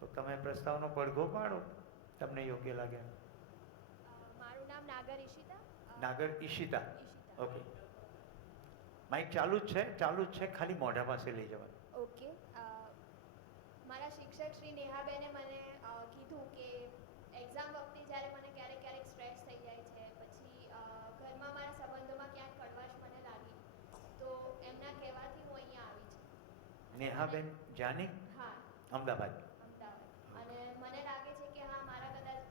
તો તમે પ્રસ્તાવનો પડઘો પાડો, તમને યોગ્ય લાગે. મારું નામ નાગર ઈશિતા. નાગર ઈશિતા, ઓકે. માઇક ચાલુ જ છે, ખાલી મોઢા પાસે લઈ જવાનું. ઓકે. મારા શિક્ષક શ્રી નેહાબેને મને કીધું કે એક્ઝામ વખતે જ્યારે મને ક્યારેક સ્ટ્રેસ થઈ જાય છે, પછી ઘરમાં મારા સંબંધોમાં ક્યાંક કડવાશ મને લાગી, તો એમના કહેવાથી હું અહીંયા આવી છું. નેહાબેન જાની? હા, અમદાવાદ. અને મને લાગે છે કે હા, મારા કદાચ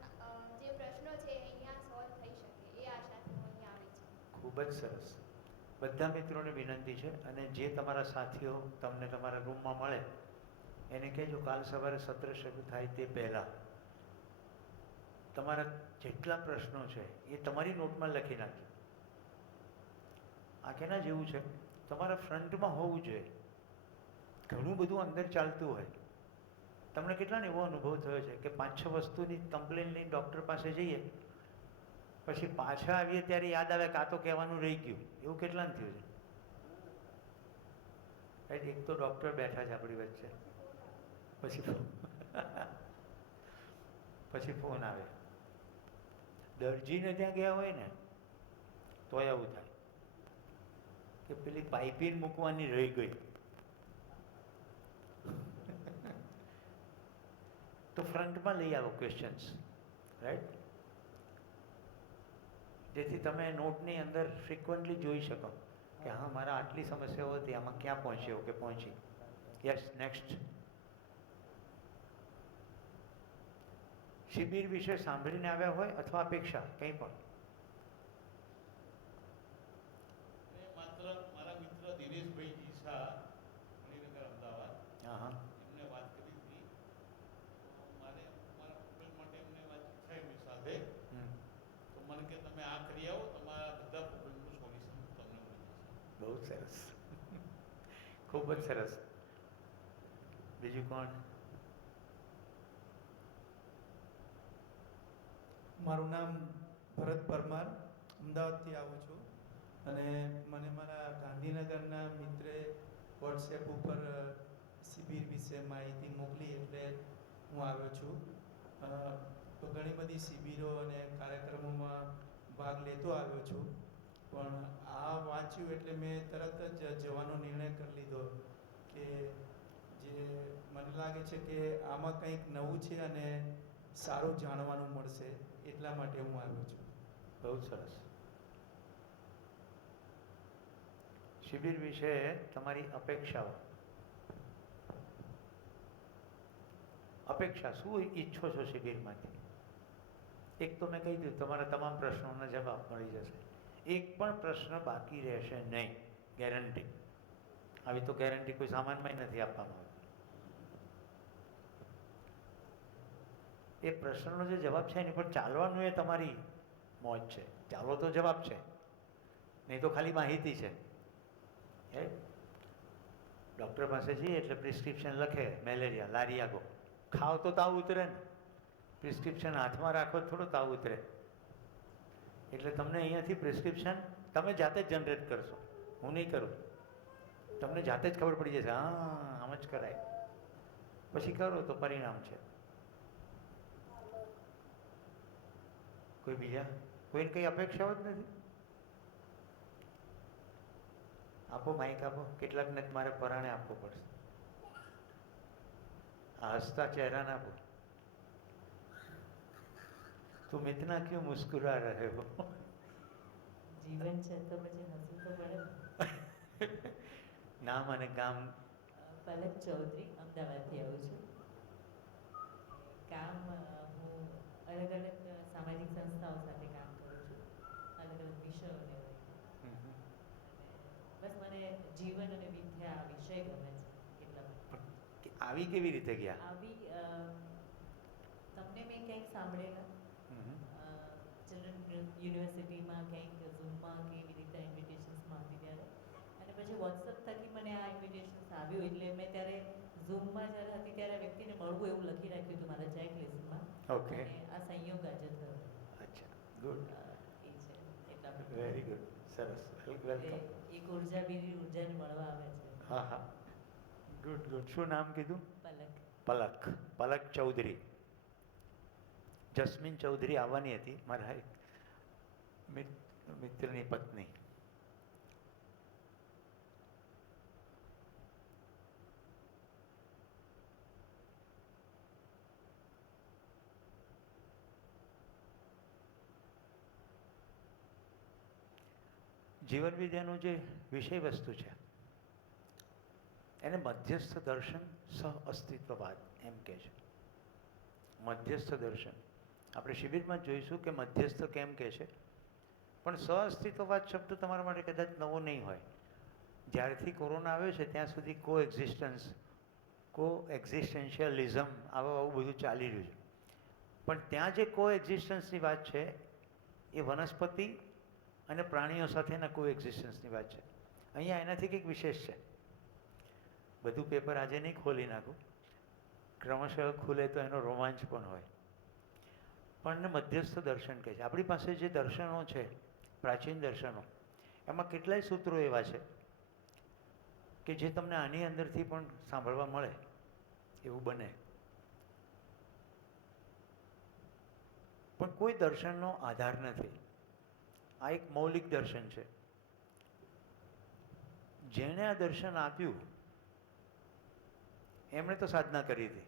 જે પ્રશ્નો છે એ અહીંયા સોલ્વ થઈ શકે, એ આશાથી હું અહીંયા આવી છું. ખૂબ જ સરસ. બધા મિત્રોને વિનંતી છે, અને જે તમારા સાથીઓ તમને તમારા રૂમમાં મળે એને કહેજો કાલ સવારે સત્ર શરૂ થાય તે પહેલાં તમારા જેટલા પ્રશ્નો છે એ તમારી નોટમાં લખી નાખજો. આ કેના જેવું છે, તમારા ફ્રન્ટમાં હોવું જોઈએ. ઘણું બધું અંદર ચાલતું હોય. તમને કેટલાને એવો અનુભવ થયો છે કે 5-6 વસ્તુની કમ્પ્લેન લઈને ડૉક્ટર પાસે જઈએ, પછી પાછા આવીએ ત્યારે યાદ આવે કે આ તો કહેવાનું રહી ગયું? એવું કેટલાને થયું છે? રાઈટ. એક તો ડૉક્ટર બેઠા છે આપણી વચ્ચે, પછી ફોન આવે. દરજીને ત્યાં ગયા હોય ને તોય આવું થાય કે પેલી પાઇપિંગ મૂકવાની રહી ગઈ. તો ફ્રન્ટમાં લઈ આવો ક્વેશ્ચન્સ, રાઈટ, જેથી તમે નોટની અંદર ફ્રિકવન્ટલી જોઈ શકો કે હા, મારા આટલી સમસ્યાઓ હતી, આમાં ક્યાં પહોંચ્યો કે પહોંચી. Yes, next. શિબિર વિશે સાંભળીને આવ્યા હોય અથવા અપેક્ષા કંઈ પણ? માત્ર મારા મિત્ર દિનેશભાઈ જીસા, મણિનગર, અમદાવાદ, હા, એમને વાત કરી હતી. મારે મારા પ્રોબ્લેમ માટે એમને વાતચીત થઈ એમની સાથે, તો મને કે તમે આ કરી આવો, તમારા બધા પ્રોબ્લેમનું સોલ્યુશન તમને મળી જશે. બહુ સરસ, ખૂબ જ સરસ. બીજું કોણ? મારું નામ ભરત પરમાર, અમદાવાદથી આવું છું, અને મને મારા ગાંધીનગરના મિત્રે વોટ્સએપ ઉપર શિબિર વિશે માહિતી મોકલી, એટલે હું આવ્યો છું. તો ઘણી બધી શિબિરો અને કાર્યક્રમોમાં ભાગ લેતો આવ્યો છું, પણ આ વાંચ્યું એટલે મેં તરત જ જવાનો નિર્ણય કરી લીધો કે જે મને લાગે છે કે આમાં કંઈક નવું છે અને સારું જાણવાનું મળશે, એટલા માટે હું આવ્યો છું. બહુ સરસ. શિબિર વિશે તમારી અપેક્ષાઓ. અપેક્ષા શું ઈચ્છો છો શિબિરમાંથી? એક તો મેં કહી દીધું, તમારા તમામ પ્રશ્નોના જવાબ મળી જશે. એક પણ પ્રશ્ન બાકી રહેશે નહીં, ગેરંટી. આવી તો ગેરંટી કોઈ સામાનમાં નથી આપવામાં આવતી. એ પ્રશ્નનો જે જવાબ છે એની પર ચાલવાનું એ તમારી મોજ છે. ચાલો તો જવાબ છે, નહીં તો ખાલી માહિતી છે. ડૉક્ટર પાસે જઈએ એટલે પ્રિસ્ક્રિપ્શન લખે, મેલેરિયા, લારિયાગો, ખાઓ તો તાવ ઉતરે ને. પ્રિસ્ક્રિપ્શન હાથમાં રાખો થોડો તાવ ઉતરે. એટલે તમને અહીંયાથી પ્રિસ્ક્રિપ્શન તમે જાતે જ જનરેટ કરશો, હું નહીં કરું. તમને જાતે જ ખબર પડી જશે, હા આમ જ કરાય. પછી કરો તો પરિણામ છે. કોઈ બીજા કોઈને કંઈ અપેક્ષાઓ જ નથી? આપો માઇક આપો. કેટલાકને મારે પરાણે આપવો પડશે. આ હસતા ચહેરાને આપો. તું મિતના ક્यों मुस्कुरा रहे हो? જીવન છે તો પછી હસવું તો પડે. નામ અને ગામ? પલક ચૌધરી, અમદાવાદથી આવું છું. કામ હું અલગ અલગ સામાજિક સંસ્થાઓ સાથે કામ કરું છું, અલગ અલગ વિષયોને હોય. બસ મને જીવન અને વિદ્યા આ વિષય ગમે છે એટલા માટે. આવી કેવી રીતે ગયા? આવી તમને મેં ક્યાંક સાંભળેલા ચિલ્ડ્રન યુનિવર્સિટીમાં ક્યાંક ઝૂમમાં કે એવી રીતે ઇન્વિટેશન્સમાં હતી ત્યારે, અને પછી વોટ્સઅપ થકી મને આ ઇન્વિટેશન્સ આવ્યું. એટલે મેં ત્યારે ઝૂમમાં જ્યારે હતી ત્યારે વ્યક્તિને મળવું એવું લખી રાખ્યું હતું મારા ચેક લિસ્ટમાં. ઓકે. અને આ સંયોગ આજે થયો. અચ્છા, ગુડ. એ છે એટલા માટે. વેરી ગુડ, સરસ, વેલકમ. એક ઉર્જા બીજી ઉર્જાને મળવા આવે છે. હા હા, ગુડ ગુડ. શું નામ કીધું? પલક. પલક. પલક ચૌધરી. જસ્મીન ચૌધરી આવવાની હતી, મારા એક મિત્રની પત્ની. જીવન વિદ્યાનું જે વિષય વસ્તુ છે એને મધ્યસ્થ દર્શન સહ અસ્તિત્વવાદ એમ કહે છે. મધ્યસ્થ દર્શન આપણે શિબિરમાં જોઈશું કે મધ્યસ્થ કેમ કહે છે, પણ સહ અસ્તિત્વવાદ શબ્દ તમારા માટે કદાચ નવો નહીં હોય. જ્યારથી કોરોના આવ્યો છે ત્યાં સુધી કો એક્ઝિસ્ટન્શિયલિઝમ આવું બધું ચાલી રહ્યું છે. પણ ત્યાં જે કો એક્ઝિસ્ટન્સની વાત છે એ વનસ્પતિ અને પ્રાણીઓ સાથેના કો એક્ઝિસ્ટન્સની વાત છે. અહીંયા એનાથી કંઈક વિશેષ છે. બધું પેપર આજે નહીં ખોલી નાખું, ક્રમશઃ ખુલે તો એનો રોમાંચ પણ હોય. પણ મધ્યસ્થ દર્શન કહે છે. આપણી પાસે જે દર્શનો છે, પ્રાચીન દર્શનો, એમાં કેટલાય સૂત્રો એવા છે કે જે તમને આની અંદરથી પણ સાંભળવા મળે એવું બને. પણ કોઈ દર્શનનો આધાર નથી. આ એક મૌલિક દર્શન છે. જેણે આ દર્શન આપ્યું એમણે તો સાધના કરી હતી.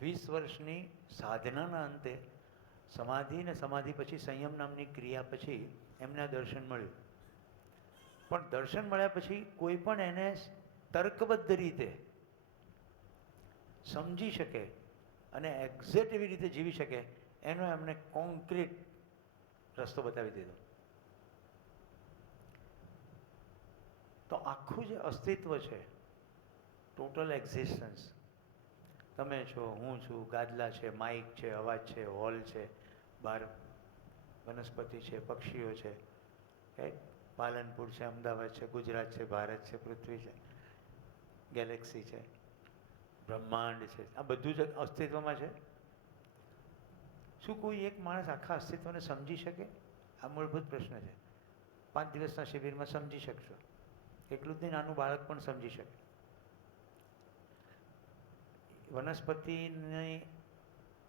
20 વર્ષની સાધનાના અંતે સમાધિ ને સમાધિ પછી સંયમ નામની ક્રિયા પછી એમને આ દર્શન મળ્યું. પણ દર્શન મળ્યા પછી કોઈ પણ એને તર્કબદ્ધ રીતે સમજી શકે અને એક્ઝેક્ટ એવી રીતે જીવી શકે એનો એમને કોન્ક્રીટ રસ્તો બતાવી દીધો. તો આખું જે અસ્તિત્વ છે, ટોટલ એક્ઝિસ્ટન્સ, તમે છો, હું છું, ગાદલા છે, માઇક છે, અવાજ છે, હોલ છે, બહાર વનસ્પતિ છે, પક્ષીઓ છે, પાલનપુર છે, અમદાવાદ છે, ગુજરાત છે, ભારત છે, પૃથ્વી છે, ગેલેક્સી છે, બ્રહ્માંડ છે, આ બધું જ અસ્તિત્વમાં છે. શું કોઈ એક માણસ આખા અસ્તિત્વને સમજી શકે? આ મૂળભૂત પ્રશ્ન છે. 5 દિવસના શિબિરમાં સમજી શકશો. એટલું જ નહીં, નાનું બાળક પણ સમજી શકે. વનસ્પતિની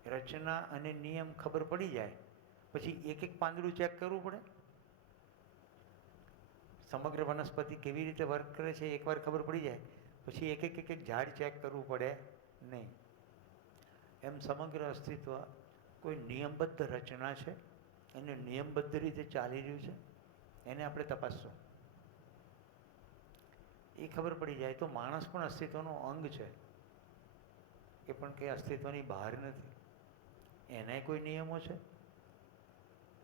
રચના અને નિયમ ખબર પડી જાય પછી એક એક પાંદડું ચેક કરવું પડે? સમગ્ર વનસ્પતિ કેવી રીતે વર્ક કરે છે એકવાર ખબર પડી જાય પછી એક એક ઝાડ ચેક કરવું પડે નહીં. એમ સમગ્ર અસ્તિત્વ કોઈ નિયમબદ્ધ રચના છે, એને નિયમબદ્ધ રીતે ચાલી રહ્યું છે, એને આપણે તપાસશું. એ ખબર પડી જાય તો માણસ પણ અસ્તિત્વનો અંગ છે, એ પણ કંઈ અસ્તિત્વની બહાર નથી. એને કોઈ નિયમો છે,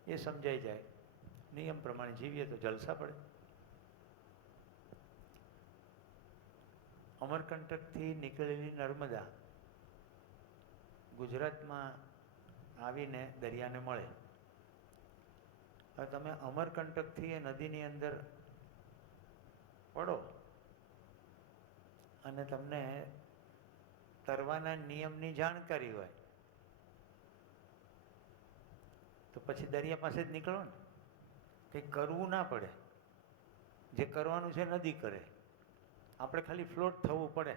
એ સમજાઈ જાય. નિયમ પ્રમાણે જીવીએ તો જલસા પડે. અમરકંટકથી નીકળેલી નર્મદા ગુજરાતમાં આવીને દરિયાને મળે. હવે તમે અમરકંટકથી એ નદીની અંદર પડો અને તમને તરવાના નિયમની જાણકારી હોય તો પછી દરિયા પાસે જ નીકળો ને. કંઈ કરવું ના પડે, જે કરવાનું છે નદી કરે, આપણે ખાલી ફ્લોટ થવું પડે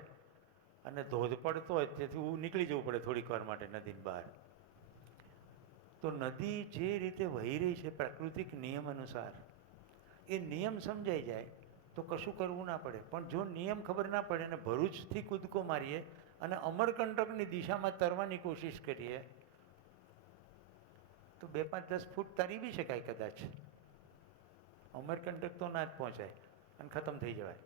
અને ધોધ પડતો હોય તેથી નીકળી જવું પડે થોડીક વાર માટે નદીની બહાર. તો નદી જે રીતે વહી રહી છે પ્રાકૃતિક નિયમ અનુસાર, એ નિયમ સમજાઈ જાય તો કશું કરવું ના પડે. પણ જો નિયમ ખબર ના પડે અને ભરૂચથી કૂદકો મારીએ અને અમરકંટકની દિશામાં તરવાની કોશિશ કરીએ તો 2-5-10 ફૂટ તરી બી શકાય કદાચ. અમરકંટક તો ના જ પહોંચાય અને ખતમ થઈ જવાય.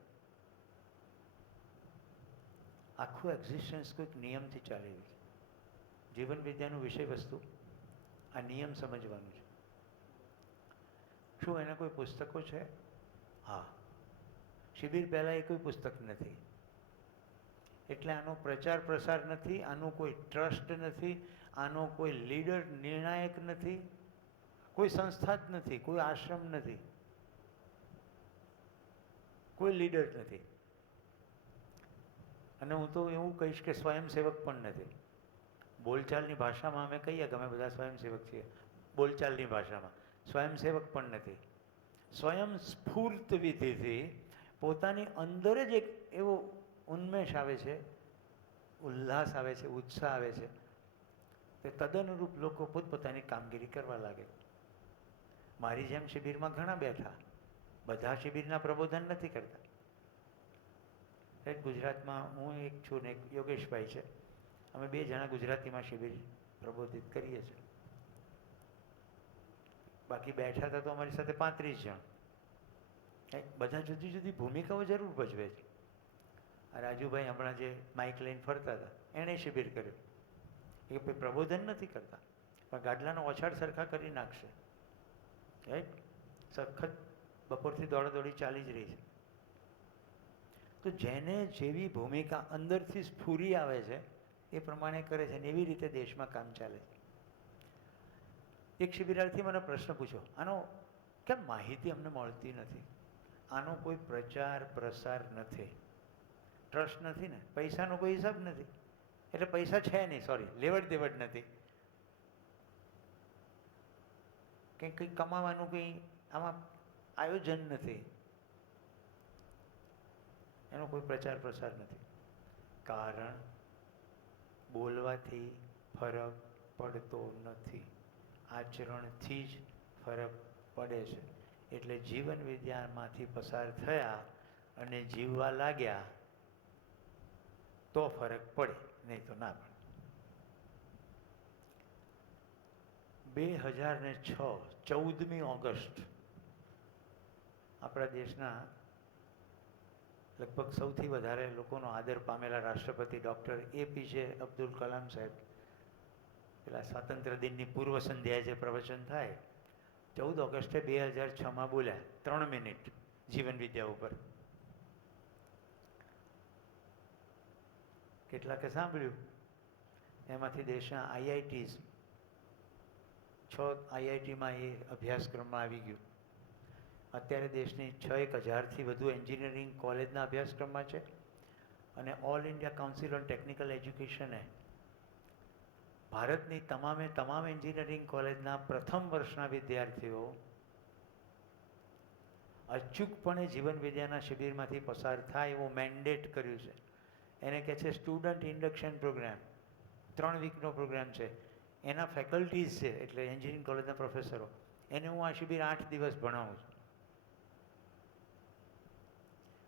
આખું એક્ઝિસ્ટન્સ કોઈક નિયમથી ચાલી રહ્યું છે. જીવન વિદ્યાનું વિષય વસ્તુ આ નિયમ સમજવાનું છે. શું એના કોઈ પુસ્તકો છે? હા. શિબિર પહેલાં એ કોઈ પુસ્તક નથી, એટલે આનો પ્રચાર પ્રસાર નથી, આનું કોઈ ટ્રસ્ટ નથી, આનો કોઈ લીડર નિર્ણાયક નથી, કોઈ સંસ્થા જ નથી, કોઈ આશ્રમ નથી, કોઈ લીડર નથી. અને હું તો એવું કહીશ કે સ્વયંસેવક પણ નથી. બોલચાલની ભાષામાં અમે કહીએ કે અમે બધા સ્વયંસેવક છીએ, બોલચાલની ભાષામાં સ્વયંસેવક પણ નથી. સ્વયં સ્ફૂર્ત વિધિથી પોતાની અંદર જ એક એવો ઉન્મેષ આવે છે, ઉલ્લાસ આવે છે, ઉત્સાહ આવે છે, તે તદનુરૂપ લોકો પોતપોતાની કામગીરી કરવા લાગે. મારી જેમ શિબિરમાં ઘણા બેઠા, બધા શિબિરના પ્રબોધન નથી કરતા. ગુજરાતમાં હું એક છું ને એક યોગેશભાઈ છે, અમે 2 જણા ગુજરાતીમાં શિબિર પ્રબોધિત કરીએ છીએ. બાકી બેઠા હતા તો અમારી સાથે 35 જણ. બધા જુદી જુદી ભૂમિકાઓ જરૂર ભજવે છે. આ રાજુભાઈ હમણાં જે માઇક લઈને ફરતા હતા એણે શિબિર કર્યું. એ કોઈ પ્રબોધન નથી કરતા પણ ગાડલાનો ઓછાડ સરખા કરી નાખશે. રાઈટ? સખત બપોરથી દોડાદોડી ચાલી જ રહી છે. તો જેને જેવી ભૂમિકા અંદરથી સ્ફૂરી આવે છે એ પ્રમાણે કરે છે ને એવી રીતે દેશમાં કામ ચાલે છે. એક શિબિરાર્થી મને પ્રશ્ન પૂછ્યો, આનો કેમ માહિતી અમને મળતી નથી? આનો કોઈ પ્રચાર પ્રસાર નથી, ટ્રસ્ટ નથી ને, પૈસાનો કોઈ હિસાબ નથી, એટલે પૈસા છે નહીં, સોરી, લેવડ દેવડ નથી, કંઈ કમાવાનું કંઈ આમાં આયોજન નથી, એનો કોઈ પ્રચાર પ્રસાર નથી. કારણ બોલવાથી ફરક પડતો નથી, આચરણથી જ ફરક પડે છે. એટલે જીવન વિદ્યામાંથી પસાર થયા અને જીવવા લાગ્યા તો ફરક પડે, નહીં તો ના પડે. 2006 14મી ઓગસ્ટ આપણા દેશના લગભગ સૌથી વધારે લોકોનો આદર પામેલા રાષ્ટ્રપતિ ડૉક્ટર APJ અબ્દુલ કલામ સાહેબ પેલા સ્વાતંત્ર્ય દિનની પૂર્વ સંધ્યાએ જે પ્રવચન થાય 14 ઓગસ્ટે 2006માં બોલ્યા 3 મિનિટ જીવન વિદ્યા ઉપર. કેટલાકે સાંભળ્યું, એમાંથી દેશના IITs 6 IITમાં એ અભ્યાસક્રમમાં આવી ગયું. અત્યારે દેશની 6,000થી વધુ એન્જિનિયરિંગ કોલેજના અભ્યાસક્રમમાં છે અને all India council on technical એજ્યુકેશને ભારતની તમામ એન્જિનિયરિંગ કોલેજના પ્રથમ વર્ષના વિદ્યાર્થીઓ અચૂકપણે જીવન વિદ્યાના શિબિરમાંથી પસાર થાય એવું મેન્ડેટ કર્યું છે. એને કહે છે સ્ટુડન્ટ ઇન્ડક્શન પ્રોગ્રામ. 3 વીકનો પ્રોગ્રામ છે. એના ફેકલ્ટીઝ છે, એટલે એન્જિનિયરિંગ કોલેજના પ્રોફેસરો, એને હું આ શિબિર 8 દિવસ ભણાવું છું.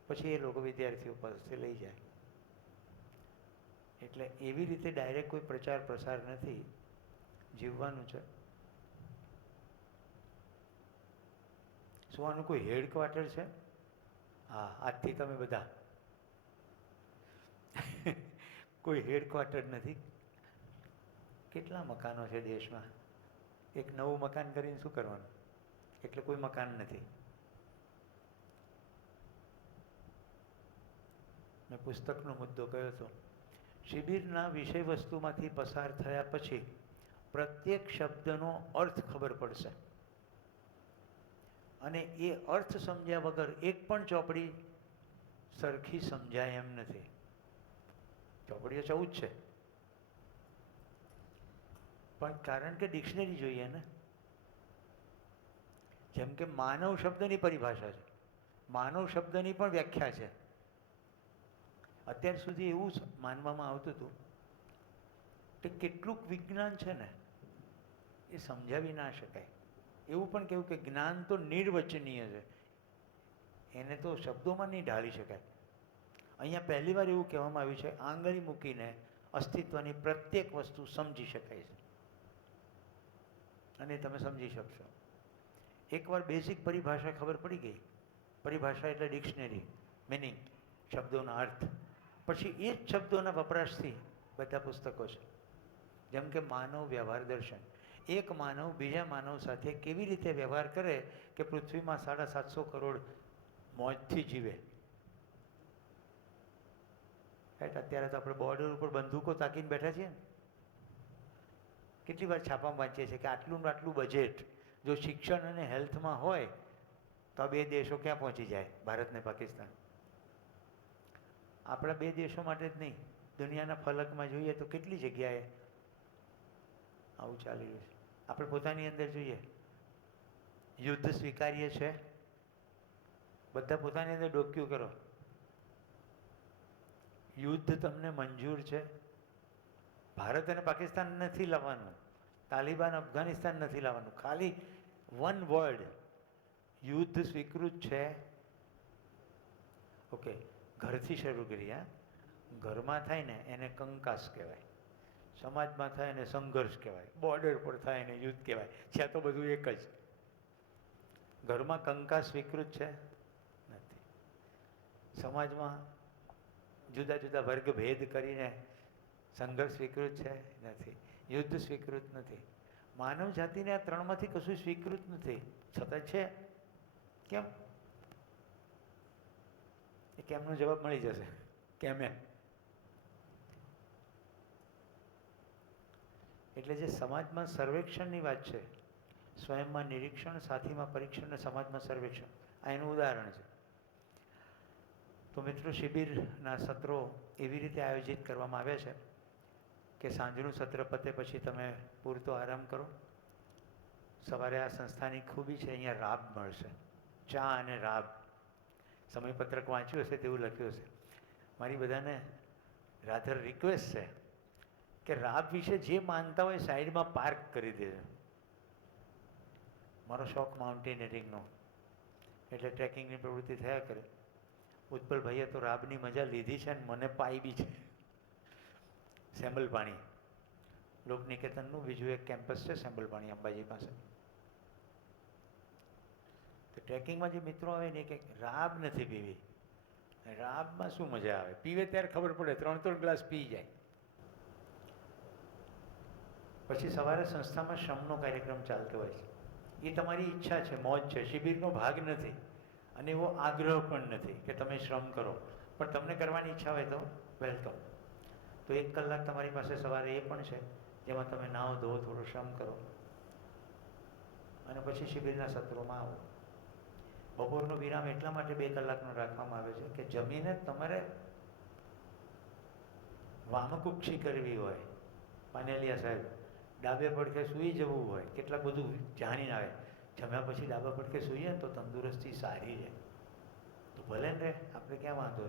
પછી એ લોકો વિદ્યાર્થીઓ પાસેથી લઈ જાય. એટલે એવી રીતે ડાયરેક્ટ કોઈ પ્રચાર પ્રસાર નથી, જીવવાનું છે. શું આનું કોઈ હેડક્વાર્ટર છે? હા, આજથી તમે બધા કોઈ હેડક્વાર્ટર નથી. કેટલા મકાનો છે દેશમાં? એક નવું મકાન કરીને શું કરવાનું? એટલે કોઈ મકાન નથી. મેં પુસ્તકનો મુદ્દો કયો હતો. શિબિરના વિષય વસ્તુમાંથી પસાર થયા પછી પ્રત્યેક શબ્દનો અર્થ ખબર પડશે અને એ અર્થ સમજ્યા વગર એક પણ ચોપડી સરખી સમજાય એમ નથી. ચોપડીઓ 14 છે, પણ કારણ કે ડિક્શનરી જોઈએ ને. જેમ કે માનવ શબ્દની પરિભાષા છે, માનવ શબ્દની પણ વ્યાખ્યા છે. અત્યાર સુધી એવું માનવામાં આવતું હતું કે કેટલુંક વિજ્ઞાન છે ને એ સમજાવી ના શકાય. એવું પણ કહેવું કે જ્ઞાન તો નિર્વચનીય છે, એને તો શબ્દોમાં નહીં ઢાળી શકાય. અહીંયા પહેલી વાર એવું કહેવામાં આવ્યું છે, આંગળી મૂકીને અસ્તિત્વની પ્રત્યેક વસ્તુ સમજી શકાય છે અને તમે સમજી શકશો. એકવાર બેઝિક પરિભાષા ખબર પડી ગઈ, પરિભાષા એટલે ડિક્શનરી, મિનિંગ, શબ્દોનો અર્થ, પછી એ જ શબ્દોના વપરાશથી બધા પુસ્તકો છે. જેમ કે માનવ વ્યવહાર દર્શન, એક માનવ બીજા માનવ સાથે કેવી રીતે વ્યવહાર કરે કે પૃથ્વીમાં 750 કરોડ મોજથી જીવે. રાઈટ, અત્યારે તો આપણે બોર્ડર ઉપર બંદૂકો તાકીને બેઠા છીએ ને. કેટલી વાર છાપામાં વાંચીએ છીએ કે આટલું ને આટલું બજેટ જો શિક્ષણ અને હેલ્થમાં હોય તો આ 2 દેશો ક્યાં પહોંચી જાય, ભારત ને પાકિસ્તાન. આપણા 2 દેશો માટે જ નહીં, દુનિયાના ફલકમાં જોઈએ તો કેટલી જગ્યાએ આવું ચાલી રહ્યું છે. આપણે પોતાની અંદર જોઈએ, યુદ્ધ સ્વીકાર્ય છે? બધા પોતાની અંદર ડોક્યું કરો. યુદ્ધ તમને મંજૂર છે? ભારત અને પાકિસ્તાન નથી લાવવાનું, તાલિબાન અફઘાનિસ્તાન નથી લાવવાનું, ખાલી વન વર્ડ, યુદ્ધ સ્વીકૃત છે? ઓકે, ઘરથી શરૂ કરીએ. ઘરમાં થાય ને એને કંકાસ કહેવાય, સમાજમાં થાય એને સંઘર્ષ કહેવાય, બોર્ડર પર થાય એને યુદ્ધ કહેવાય. છે તો બધું એક જ. ઘરમાં કંકાસ સ્વીકૃત છે? નથી. સમાજમાં જુદા જુદા વર્ગ ભેદ કરીને સંઘર્ષ સ્વીકૃત છે? નથી. યુદ્ધ સ્વીકૃત નથી. માનવ જાતિને આ 3માંથી કશું સ્વીકૃત નથી, છતાં છે. કેમ? એ કેમનો જવાબ મળી જશે. કેમે? એટલે જે સમાજમાં સર્વેક્ષણની વાત છે, સ્વયંમાં નિરીક્ષણ, સાથીમાં પરીક્ષણ અને સમાજમાં સર્વેક્ષણ, આ એનું ઉદાહરણ છે. તો મિત્રો, શિબિરના સત્રો એવી રીતે આયોજિત કરવામાં આવ્યા છે કે સાંજનું સત્ર પતે પછી તમે પૂરતો આરામ કરો. સવારે આ સંસ્થાની ખૂબી છે, અહીંયા રાબ મળશે, ચા અને રાબ. સમયપત્રક વાંચ્યું હશે તેવું લખ્યું હશે. મારી બધાને રાધર રિક્વેસ્ટ છે કે રાબ વિશે જે માનતા હોય સાઈડમાં પાર્ક કરી દેજો. મારો શોખ માઉન્ટેનિયરિંગનો, એટલે ટ્રેકિંગની પ્રવૃત્તિ થયા કરે. ઉત્પલભાઈએ તો રાબની મજા લીધી છે અને મને પાઈ બી છે. સેમ્બલ પાણી લોકનિકેતનનું બીજું એક કેમ્પસ છે, સેમ્બલ પાણી અંબાજી પાસે. તો ટ્રેકિંગમાં જે મિત્રો આવે ને કે રાબ નથી પીવી. રાબમાં શું મજા આવે? પીવે ત્યારે ખબર પડે, 3-3 ગ્લાસ પી જાય. પછી સવારે સંસ્થામાં શ્રમનો કાર્યક્રમ ચાલતો હોય છે. એ તમારી ઈચ્છા છે, મોજ છે, શિબિરનો ભાગ નથી અને એવો આગ્રહ પણ નથી કે તમે શ્રમ કરો, પણ તમને કરવાની ઈચ્છા હોય તો વેલકમ. તો 1 કલાક તમારી પાસે સવારે એ પણ છે જેમાં તમે નાહો ધોવો, થોડો શ્રમ કરો અને પછી શિબિરના સત્રોમાં આવો. બપોરનો વિરામ એટલા માટે 2 કલાકનો રાખવામાં આવે છે કે જમીને તમારે વામકુક્ષી કરવી હોય, પાનેલિયા સાહેબ, ડાબે પડખે સૂઈ જવું હોય, કેટલાક બધું જાણીને આવે. જમ્યા પછી ડાબા પડખે સૂઈએ તો તંદુરસ્તી સારી રહે. તો ભલે ને, આપણે ક્યાં વાંધો.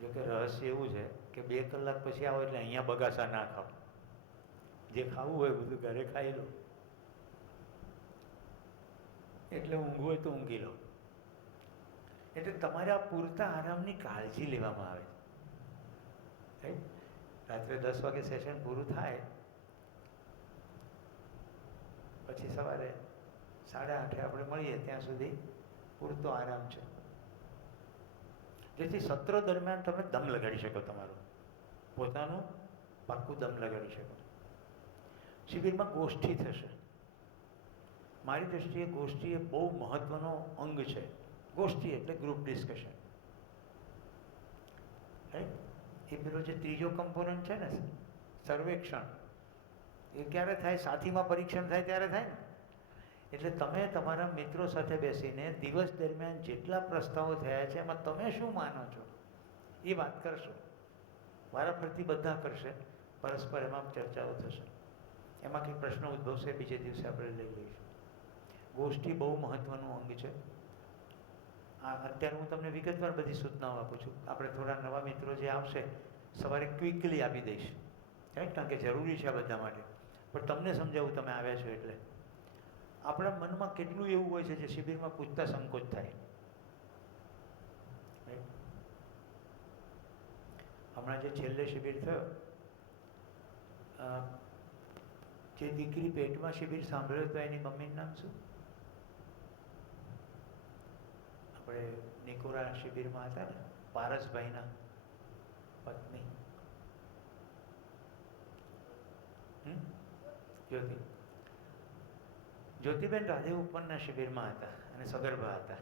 જોકે રહસ્ય એવું છે કે 2 કલાક પછી આવો એટલે અહીંયા બગાસા ના ખાઓ. જે ખાવું હોય બધું ઘરે ખાઈ લો. એટલે ઊંઘવું હોય તો ઊંઘી લો. એટલે તમારે આ પૂરતા આરામની કાળજી લેવામાં આવે છે. રાત્રે 10 વાગે સેશન પૂરું થાય પછી સવારે 8:30 આપણે મળીએ, ત્યાં સુધી પૂરતો આરામ છે, જેથી સત્ર દરમિયાન તમે દમ લગાડી શકો, તમારું પોતાનું પાક્કું દમ લગાડી શકો. શિબિરમાં ગોષ્ઠી થશે. મારી દૃષ્ટિએ ગોષ્ઠી એ બહુ મહત્વનો અંગ છે. ગોષ્ઠી એટલે ગ્રુપ ડિસ્કશન. રાઈટ? એ પેલો જે ત્રીજો કમ્પોનન્ટ છે ને, સર્વેક્ષણ, એ ક્યારે થાય? સાથીમાં પરીક્ષણ થાય ત્યારે થાય ને. એટલે તમે તમારા મિત્રો સાથે બેસીને દિવસ દરમિયાન જેટલા પ્રસ્તાવો થયા છે એમાં તમે શું માનો છો એ વાત કરશો. વારાફરતી બધા કરશે, પરસ્પર એમાં ચર્ચાઓ થશે. એમાં કંઈક પ્રશ્ન ઉદ્ભવશે, બીજે દિવસે આપણે લઈ લઈશું. ગોષ્ઠી બહુ મહત્ત્વનું અંગ છે. અત્યારે હું તમને વિગતવાર બધી સૂચનાઓ આપું છું. આપણે થોડા નવા મિત્રો જે આવશે સવારે ક્વિકલી આપી દઈશ, રાઈટ? કારણ કે જરૂરી છે આ બધા માટે. પણ તમને સમજાવું, તમે આવ્યા છો એટલે. આપણા મનમાં કેટલું એવું હોય છે જે શિબિરમાં પૂછતા સંકોચ થાય. હમણાં જે છેલ્લે શિબિર થયો, જે દીકરી પેટમાં શિબિર સાંભળ્યો તો એની મમ્મીનું નામ શું? આપણે નિકોરા શિબિરમાં હતા ને, પારસભાઈના પત્ની જ્યોતિ. જ્યોતિબેન રાધે ઉપરના શિબિરમાં હતા અને સગર્ભા હતા.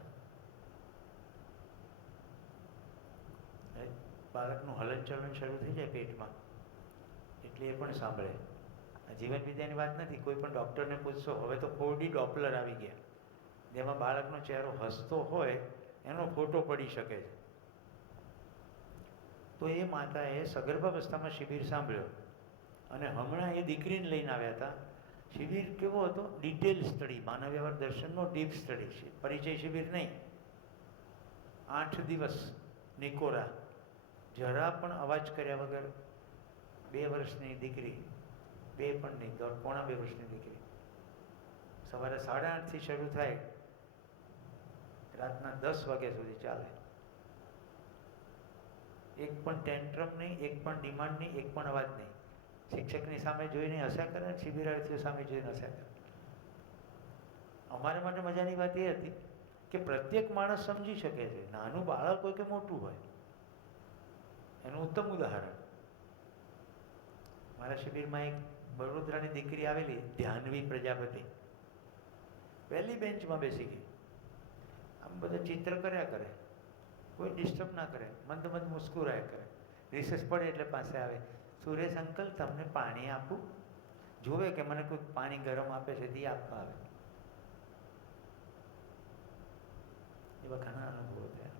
બાળકનું હલનચલન શરૂ થઈ જાય પેટમાં એટલે એ પણ સાંભળે. જીવન વિદ્યાની વાત નથી, કોઈ પણ ડૉક્ટરને પૂછશો, હવે તો 4D ડોપલર આવી ગયા, જેમાં બાળકનો ચહેરો હસતો હોય એનો ફોટો પડી શકે છે. તો એ માતાએ સગર્ભાવસ્થામાં શિબિર સાંભળ્યો અને હમણાં એ દીકરીને લઈને આવ્યા હતા. શિબિર કેવો હતો? ડિટેલ સ્ટડી, માનવ વ્યવહાર દર્શનનો ડીપ સ્ટડી, પરિચય શિબિર નહીં. 8 દિવસ નિકોરા, જરા પણ અવાજ કર્યા વગર 2 વર્ષની દીકરી, 2 પણ નહીં, પોણા 2 વર્ષની દીકરી, સવારે 8:30થી શરૂ થાય, રાતના 10 વાગ્યા સુધી ચાલે. એક પણ ટેન્ટ્રમ નહીં, એક પણ ડિમાન્ડ નહીં, એક પણ અવાજ નહીં. શિક્ષકની સામે જોઈને હસ્યા કરે, શિબિરાર્થીઓ સામે જોઈને હસ્યા કરે. અમારા માટે મજાની વાત એ હતી કે પ્રત્યેક માણસ સમજી શકે છે, નાનું બાળક હોય કે મોટું હોય. એનું ઉત્તમ ઉદાહરણ, મારા શિબિરમાં એક વડોદરાની દીકરી આવેલી, ધ્યાનવી પ્રજાપતિ, પહેલી બેન્ચમાં બેસી ગઈ. આમ બધા ચિત્ર કર્યા કરે, કોઈ ડિસ્ટર્બ ના કરે, મંદ મંદ મુસ્કુરાયા કરે. રિસેસ પડે એટલે પાસે આવે, સુરેશ અંકલ તમને પાણી આપું? જોવે કે મને કોઈ પાણી ગરમ આપે છે તે આપવા આવે. એવા ઘણા અનુભવો થયા.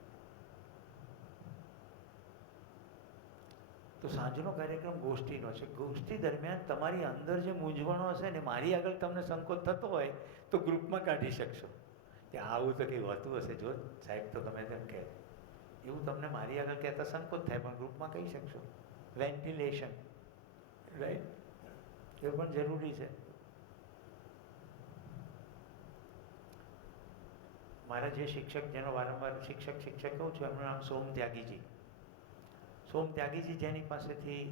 તો સાંજનો કાર્યક્રમ ગોષ્ઠીનો છે. ગોષ્ઠી દરમિયાન તમારી અંદર જે મૂંઝવણો હશે ને, મારી આગળ તમને સંકોચ થતો હોય તો ગ્રુપમાં કાઢી શકશો કે આવું તો કંઈ હોતું હશે, જો સાહેબ તો તમે તેમ કહે, એવું તમને મારી આગળ કહેતા સંકોચ થાય, પણ ગ્રુપમાં કહી શકશો. Ventilation, right? એ પણ જરૂરી છે. મારા જે શિક્ષક, જેનો વારંવાર શિક્ષક કહું છું, એમનું નામ સોમ ત્યાગીજી. સોમ ત્યાગીજી જેની પાસેથી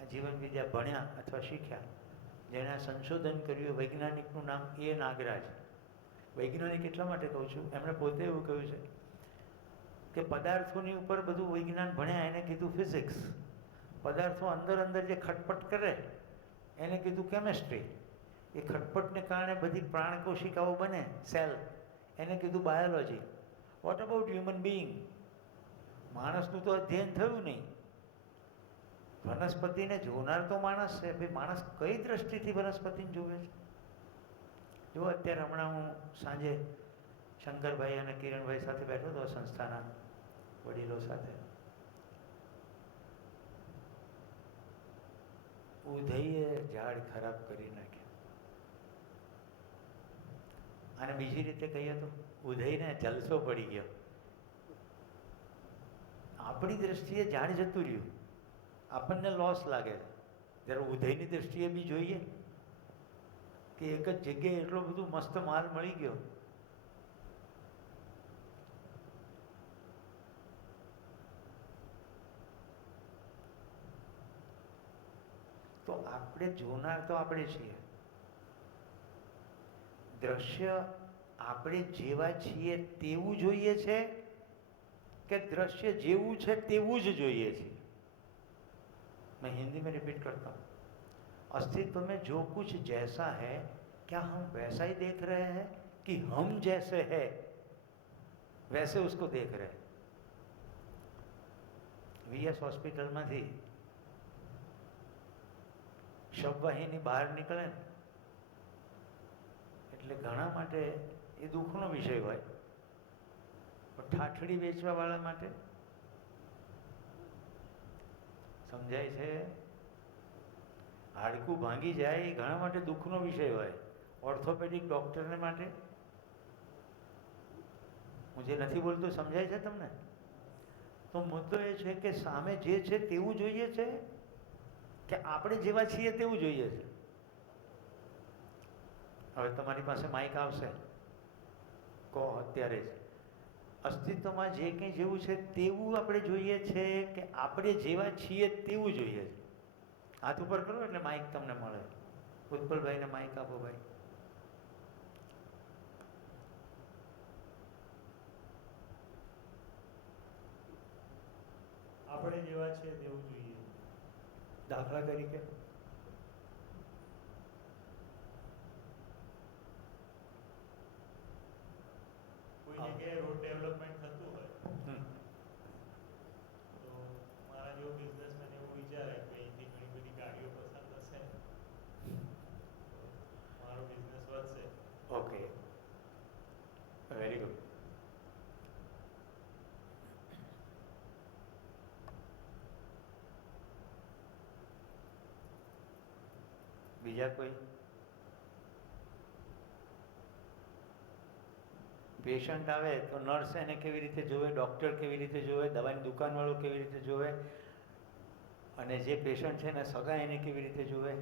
આ જીવન વિદ્યા ભણ્યા અથવા શીખ્યા, જેણે સંશોધન કર્યું, વૈજ્ઞાનિકનું નામ એ નાગરાજ. વૈજ્ઞાનિક એટલા માટે કહું છું, એમણે પોતે એવું કહ્યું છે કે પદાર્થોની ઉપર બધું વિજ્ઞાન ભણ્યા, એને કીધું ફિઝિક્સ. પદાર્થો અંદર જે ખટપટ કરે એને કીધું કેમેસ્ટ્રી. એ ખટપટને કારણે બધી પ્રાણકોશિકાઓ બને, સેલ, એને કીધું biology. What about human being? માણસનું તો અધ્યયન થયું નહીં. વનસ્પતિને જોનાર તો માણસ છે, ભાઈ માણસ કઈ દ્રષ્ટિથી વનસ્પતિને જોવે છે? જો અત્યારે હમણાં હું સાંજે શંકરભાઈ અને કિરણભાઈ સાથે બેઠો હતો, સંસ્થાના વડીલો સાથે. ઉધઈએ ઝાડ ખરાબ કરી નાખ્યા. અને બીજી રીતે કહીએ તો ઉધઈને જલસો પડી ગયો. આપણી દ્રષ્ટિએ ઝાડ જતું રહ્યું, આપણને લોસ લાગે. જ્યારે ઉધઈની દ્રષ્ટિએ બી જોઈએ કે એક જ જગ્યાએ એટલો બધો મસ્ત માલ મળી ગયો. તો આપણે જોનાર તો આપણે છીએ. દ્રશ્ય આપણે જેવા છીએ તેવું જોઈએ છે કે दृश्य જેવું છે તેવું જ જોઈએ છે? मैं हिंदी में रिपीट करता हूँ. अस्तित्व में जो कुछ जैसा है, क्या हम वैसा ही देख रहे हैं कि हम जैसे हैं वैसे उसको देख रहे हैं? વીએસ હોસ્પિટલમાંથી શબવાહિની બહાર નીકળે ને એટલે ઘણા માટે એ દુઃખનો વિષય હોય, પણ ઠાઠડી વેચવાવાળા માટે સમજાય છે, હાડકું ભાંગી જાય એ ઘણા માટે દુઃખનો વિષય હોય. ઓર્થોપેડિક ડૉક્ટરને માટે હું જે નથી બોલતો સમજાય છે તમને? તો મુદ્દો એ છે કે સામે જે છે તેવું જોઈએ છે કે આપણે જેવા છીએ તેવું જોઈએ છે. હવે તમારી પાસે માઇક આવશે, કહો અત્યારે જ અસ્તિત્વમાં જે કંઈ જેવું છે તેવું આપણે જોઈએ છે કે આપણે જેવા છીએ તેવું જોઈએ છે? હાથ ઉપર કરો એટલે માઇક તમને મળે. ઉત્પલભાઈને માઇક આપો ભાઈ. આપણે જેવા છે તેવું જોઈએ. દાખલા તરીકે કોઈ જગ્યાએ રોડ ડેવલપમેન્ટ થતું હોય તો મારા જેવો બિઝનેસમેન એવું વિચારે કે અહીંથી ઘણી બધી ગાડીઓ પસાર થશે તો મારો બિઝનેસ વધશે. Okay, very good. બીજા કોઈ? પેશન્ટ આવે તો નર્સ એને કેવી રીતે જોવે, ડૉક્ટર કેવી રીતે જોવે, દવાની દુકાનવાળો કેવી રીતે જોવે, અને જે પેશન્ટ છે એને સગા એને કેવી રીતે જોવે?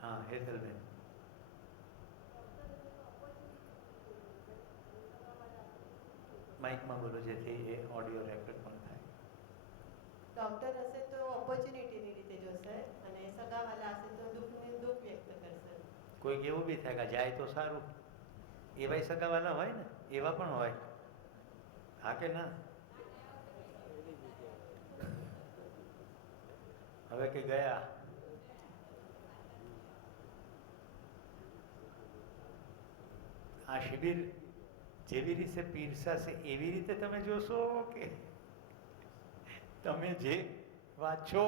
હા, હેતલબેન. માઇકમાં બોલો જેથી એ ઓડિયો રેકોર્ડ પણ થાય. ડૉક્ટર હશે તો ઓપોર્ચ્યુનિટીની રીતે જોશે અને સગાવાલા હશે તો દુઃખને દુઃખ વ્યક્ત કરશે. કોઈક એવું બી થાય કે જાય તો સારું, એવાય સગાવાલા હોય ને, એવા પણ હોય. હા કે ના? હવે કે ગયા આ શિબિર જેવી રીતે પીરસાશે એવી રીતે તમે જોશો કે તમે જે વાંચો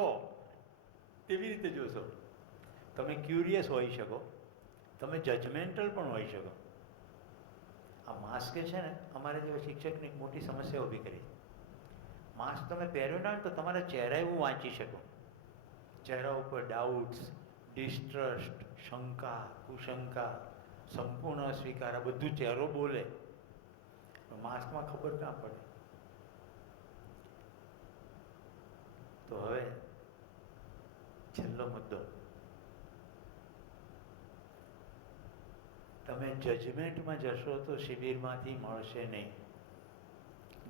તેવી રીતે જોશો? તમે ક્યુરિયસ હોઈ શકો, તમે જજમેન્ટલ પણ હોઈ શકો. આ માસ્ક છે ને, અમારે જેવા શિક્ષકની એક મોટી સમસ્યા ઊભી કરી. માસ્ક તમે પહેર્યો ના તો તમારા ચહેરા એવું વાંચી શકો, ચહેરા ઉપર ડાઉટ્સ, ડિસ્ટ્રસ્ટ, શંકા, કુશંકા, સંપૂર્ણ અસ્વીકાર, આ બધું ચહેરો બોલે. માસ્કમાં ખબર ના પડે. તો હવે છેલ્લો મુદ્દો, તમે જજમેન્ટમાં જશો તો શિબિરમાંથી મળશે નહીં.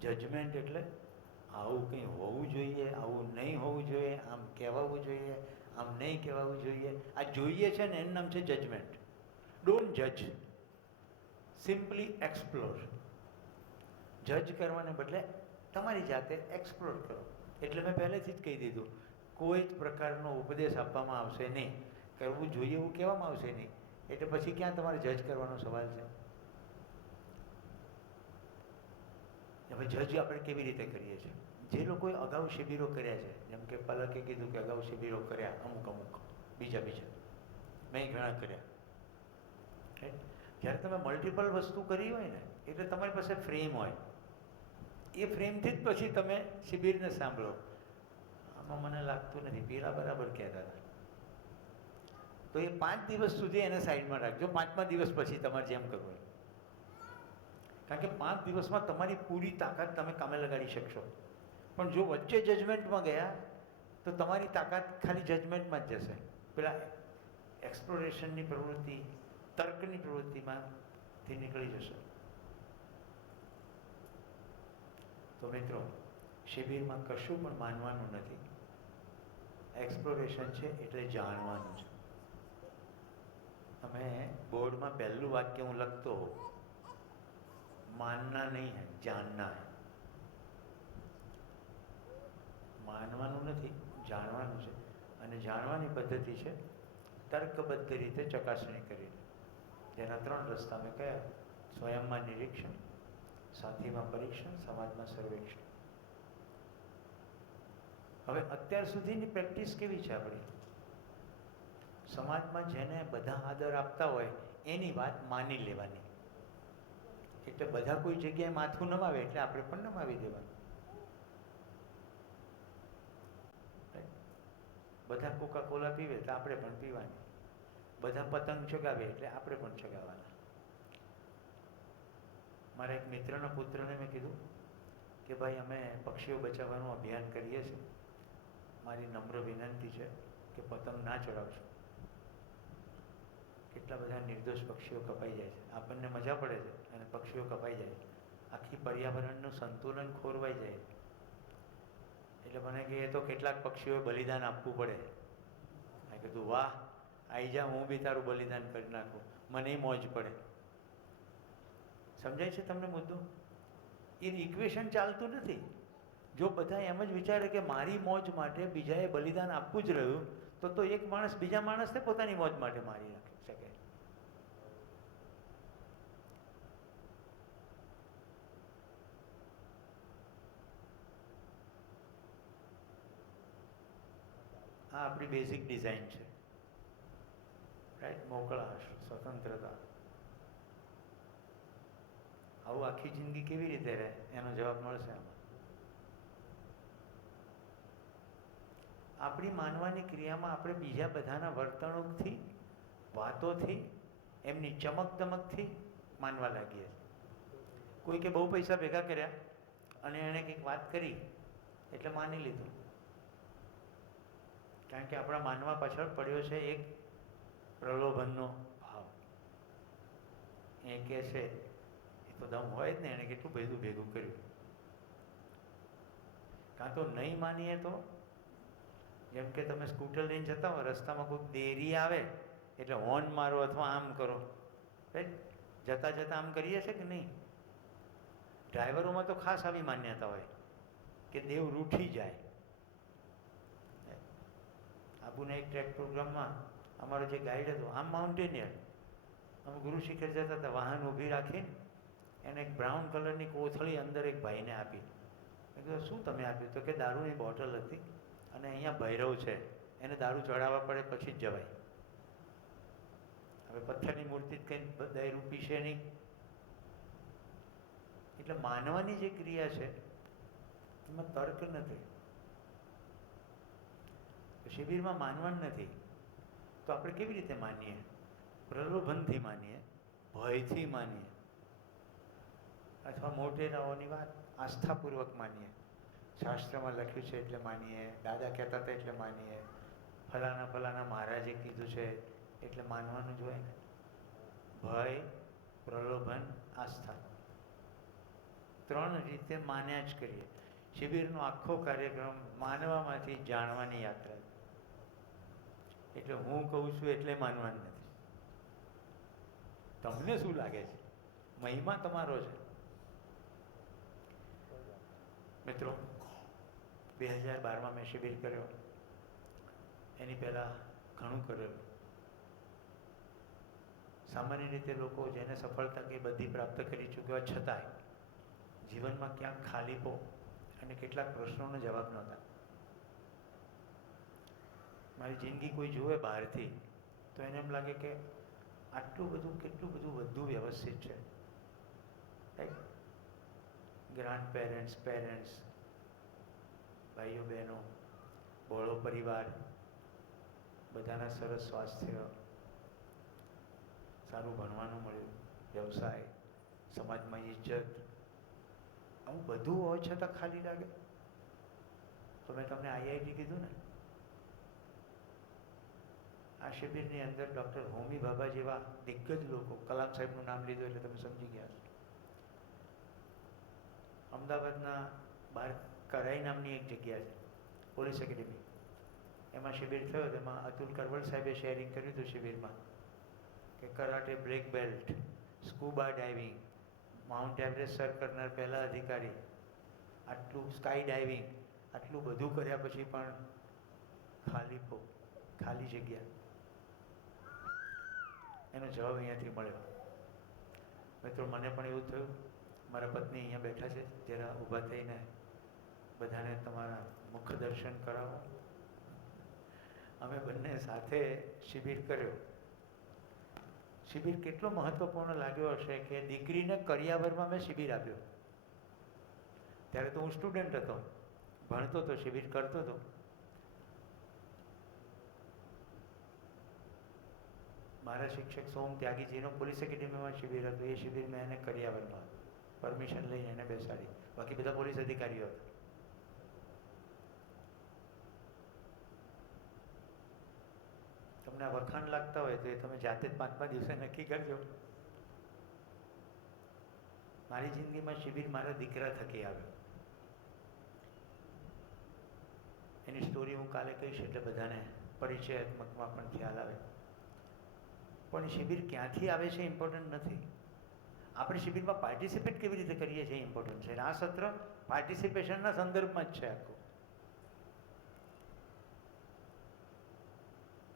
જજમેન્ટ એટલે આવું કંઈ હોવું જોઈએ, આવું નહીં હોવું જોઈએ, આમ કહેવાવું જોઈએ, આમ નહીં કહેવાવું જોઈએ. આ જોઈએ છે ને એનું નામ છે જજમેન્ટ. ડોન્ટ જજ, સિમ્પલી એક્સપ્લોર. જજ કરવાને બદલે તમારી જાતે એક્સપ્લોર કરો. એટલે મેં પહેલેથી જ કહી દીધું, કોઈ જ પ્રકારનો ઉપદેશ આપવામાં આવશે નહીં, કરવું જોઈએ એવું કહેવામાં આવશે નહીં. એટલે પછી ક્યાં તમારે જજ કરવાનો સવાલ છે? હવે જજ આપણે કેવી રીતે કરીએ છીએ? જે લોકોએ અગાઉ શિબિરો કર્યા છે, જેમ કે પલકે કીધું કે અગાઉ શિબિરો કર્યા અમુક બીજા મેં ઘણા કર્યા. જ્યારે તમે મલ્ટિપલ વસ્તુ કરી હોય ને એટલે તમારી પાસે ફ્રેમ હોય. એ ફ્રેમથી જ પછી તમે શિબિરને સાંભળો. આમાં મને લાગતું નથી, પેલા બરાબર કહેતા હતા. તો એ 5 દિવસ સુધી એને સાઈડમાં રાખજો. 5મા દિવસ પછી તમારે જેમ કરવું હોય. કારણ કે 5 દિવસમાં તમારી પૂરી તાકાત તમે કામે લગાડી શકશો. પણ જો વચ્ચે જજમેન્ટમાં ગયા તો તમારી તાકાત ખાલી જજમેન્ટમાં જ જશે. પેલા એક્સપ્લોરેશનની પ્રવૃત્તિ, તર્કની પ્રવૃત્તિમાંથી નીકળી જશે. તો મિત્રો, શિબિરમાં કશું પણ માનવાનું નથી. એક્સપ્લોરેશન છે એટલે જાણવાનું છે. તમે બોર્ડમાં પહેલું વાક્ય હું લખતો, માનના નહીં હૈ, જાનના હૈ. માનવાનું નથી, જાણવાનું છે. અને જાણવાની પદ્ધતિ છે તર્કબદ્ધ રીતે ચકાસણી કરીને. જેના 3 રસ્તા મેં કયા: સ્વયંમાં નિરીક્ષણ, સાથીમાં પરીક્ષણ, સમાજમાં સર્વેક્ષણ. હવે અત્યાર સુધીની પ્રેક્ટિસ કેવી છે આપણી? સમાજમાં જેને બધા આદર આપતા હોય એની વાત માની લેવાની. એટલે બધા કોઈ જગ્યાએ માથું નમાવે એટલે આપણે પણ નમાવી દેવાનું. બધા કોકા કોલા પીવે તો આપણે પણ પીવાની. બધા પતંગ ચગાવે એટલે આપણે પણ ચગાવવાના. મારા એક મિત્રના પુત્રને મેં કીધું કે ભાઈ અમે પક્ષીઓ બચાવવાનું અભિયાન કરીએ છીએ, મારી નમ્ર વિનંતી છે કે પતંગ ના ચડાવશો. કેટલા બધા નિર્દોષ પક્ષીઓ કપાઈ જાય છે, આપણને મજા પડે છે અને પક્ષીઓ કપાઈ જાય, આખી પર્યાવરણનું સંતુલન ખોરવાઈ જાય. એટલે મને કે એ તો કેટલાક પક્ષીઓએ બલિદાન આપવું પડે. મેં કીધું વાહ, આવી જા, હું બી તારું બલિદાન કરી નાખું, મને મોજ પડે. સમજાય છે તમને મુદ્દો? એ ઇક્વેશન ચાલતું નથી. જો બધા એમ જ વિચારે કે મારી મોજ માટે બીજાએ બલિદાન આપવું જ રહ્યું, તો એક માણસ બીજા માણસને પોતાની મોજ માટે મારી નાખી શકે. આ આપણી બેઝિક ડિઝાઇન છે, રાઈટ? મોકળાશ, સ્વતંત્રતા. આવું આખી જિંદગી કેવી રીતે રહે એનો જવાબ મળશે આમાં. આપણી માનવાની ક્રિયામાં આપણે બીજા બધાના વર્તણૂકથી, વાતોથી, એમની ચમક દમકથી માનવા લાગીએ. કોઈ કે બહુ પૈસા ભેગા કર્યા અને એણે કંઈક વાત કરી એટલે માની લીધું. કારણ કે આપણા માનવા પાછળ પડ્યો છે એક પ્રલોભનનો ભાવ. એ કહે છે એ તો દમ હોય જ ને, એણે કેટલું બધું ભેગું કર્યું. કાં તો નહીં માનીએ તો, જેમ કે તમે સ્કૂટર લઈને જતા હો, રસ્તામાં કોઈ દેરી આવે એટલે હોર્ન મારો અથવા આમ કરો, રાઈટ? જતાં જતાં આમ કરીએ છે કે નહીં? ડ્રાઈવરોમાં તો ખાસ આવી માન્યતા હોય કે દેવ રૂઠી જાય. આબુના એક ટ્રેક પ્રોગ્રામમાં અમારો જે ગાઈડ હતો, આમ માઉન્ટેનિયર, અમે ગુરુ શિખર જતા હતા, વાહન ઊભી રાખીને એને એક બ્રાઉન કલરની કોથળી અંદર એક ભાઈને આપી. મેં કીધું શું તમે આપ્યું? તો કે દારૂની બોટલ હતી અને અહીંયા ભૈરવ છે, એને દારૂ ચડાવવા પડે પછી જ જવાય. હવે પથ્થરની મૂર્તિ જ કંઈ 10 રૂપિયા છે નહીં. એટલે માનવાની જે ક્રિયા છે એમાં તર્ક નથી. શિબિરમાં માનવાનું નથી તો આપણે કેવી રીતે માનીએ? પ્રલોભનથી માનીએ, ભયથી માનીએ, અથવા મોટેરાઓની વાત આસ્થાપૂર્વક માનીએ. શાસ્ત્રમાં લખ્યું છે એટલે માનીએ, દાદા કહેતા હતા એટલે માનીએ, ફલાણા ફલાણા મહારાજે કીધું છે એટલે માનવાનું જ હોય ને. ભય, પ્રલોભન, આસ્થા, 3 રીતે માન્યા જ કરીએ. શિબિરનો આખો કાર્યક્રમ માનવામાંથી જાણવાની યાત્રા. એટલે હું કહું છું એટલે માનવાનું નથી. તમને શું લાગે છે? મહિમા તમારો છે. મિત્રો, 2012માં મેં શિબિર કર્યો. એની પહેલાં ઘણું કરેલું. સામાન્ય રીતે લોકો જેને સફળતા કે બધી પ્રાપ્ત કરી ચૂક્યા છતાંય જીવનમાં ક્યાંક ખાલીપો અને કેટલાક પ્રશ્નોનો જવાબ નહોતા. મારી જિંદગી કોઈ જુએ બહારથી તો એને એમ લાગે કે આટલું બધું, કેટલું બધું વધુ વ્યવસ્થિત છે. રાઈટ? ગ્રાન્ડ પેરેન્ટ્સ, પેરેન્ટ્સ, ભાઈઓ બહેનો, બહોળો પરિવાર, બધાના સરસ સ્વાસ્થ્ય, સારું ભણવાનું મળ્યું, વ્યવસાય, સમાજમાં ઇજ્જત, આવું બધું હોય છતાં ખાલી લાગે. તો મેં તમને IIT કીધું ને, આ શિબિરની અંદર ડૉક્ટર હોમી ભાભા જેવા દિગ્ગજ લોકો, કલામ સાહેબનું નામ લીધું એટલે તમે સમજી ગયા છો. અમદાવાદના બહાર કરાઈ નામની એક જગ્યા છે, પોલીસ એકેડેમી, એમાં શિબિર થયો. તેમાં અતુલ કરવલ સાહેબે શેરિંગ કર્યું હતું શિબિરમાં કે karate black belt, scuba diving, mount Everest sir કરનાર પહેલા અધિકારી, આટલું સ્કાય ડાઇવિંગ, આટલું બધું કર્યા પછી પણ ખાલી જગ્યા. એનો જવાબ અહીંયાથી મળ્યો. મિત્રો, મને પણ એવું થયું. મારા પત્ની અહીંયા બેઠા છે, જરા ઊભા થઈને બધાને તમારા મુખ દર્શન કરાવો. અમે બંને સાથે શિબિર કર્યો. શિબિર કેટલો મહત્વપૂર્ણ લાગ્યો હશે કે દીકરીને કરિયાવરમાં મેં શિબિર આપ્યો. ત્યારે તો હું સ્ટુડન્ટ હતો, ભણતો હતો, શિબિર કરતો હતો. મારા શિક્ષક સોમ ત્યાગીજીનો પોલીસ એકેડેમીમાં શિબિર હતું. એ શિબિર મેં એને કરિયાવરમાં પરમિશન લઈને એને બેસાડી. બાકી બધા પોલીસ અધિકારીઓ હતા. તમને આ વખાણ લાગતા હોય તો એ તમે જાતે જ 5 દિવસે નક્કી કરજો. મારી જિંદગીમાં શિબિર મારા દીકરા થકી આવ્યો. એની સ્ટોરી હું કાલે કહીશ એટલે બધાને પરિચયાત્મકમાં પણ ખ્યાલ આવે. પણ શિબિર ક્યાંથી આવે છે ઇમ્પોર્ટન્ટ નથી, આપણે શિબિરમાં પાર્ટિસિપેટ કેવી રીતે કરીએ છીએ ઇમ્પોર્ટન્ટ છે. આ સત્ર પાર્ટિસિપેશનના સંદર્ભમાં જ છે આખું.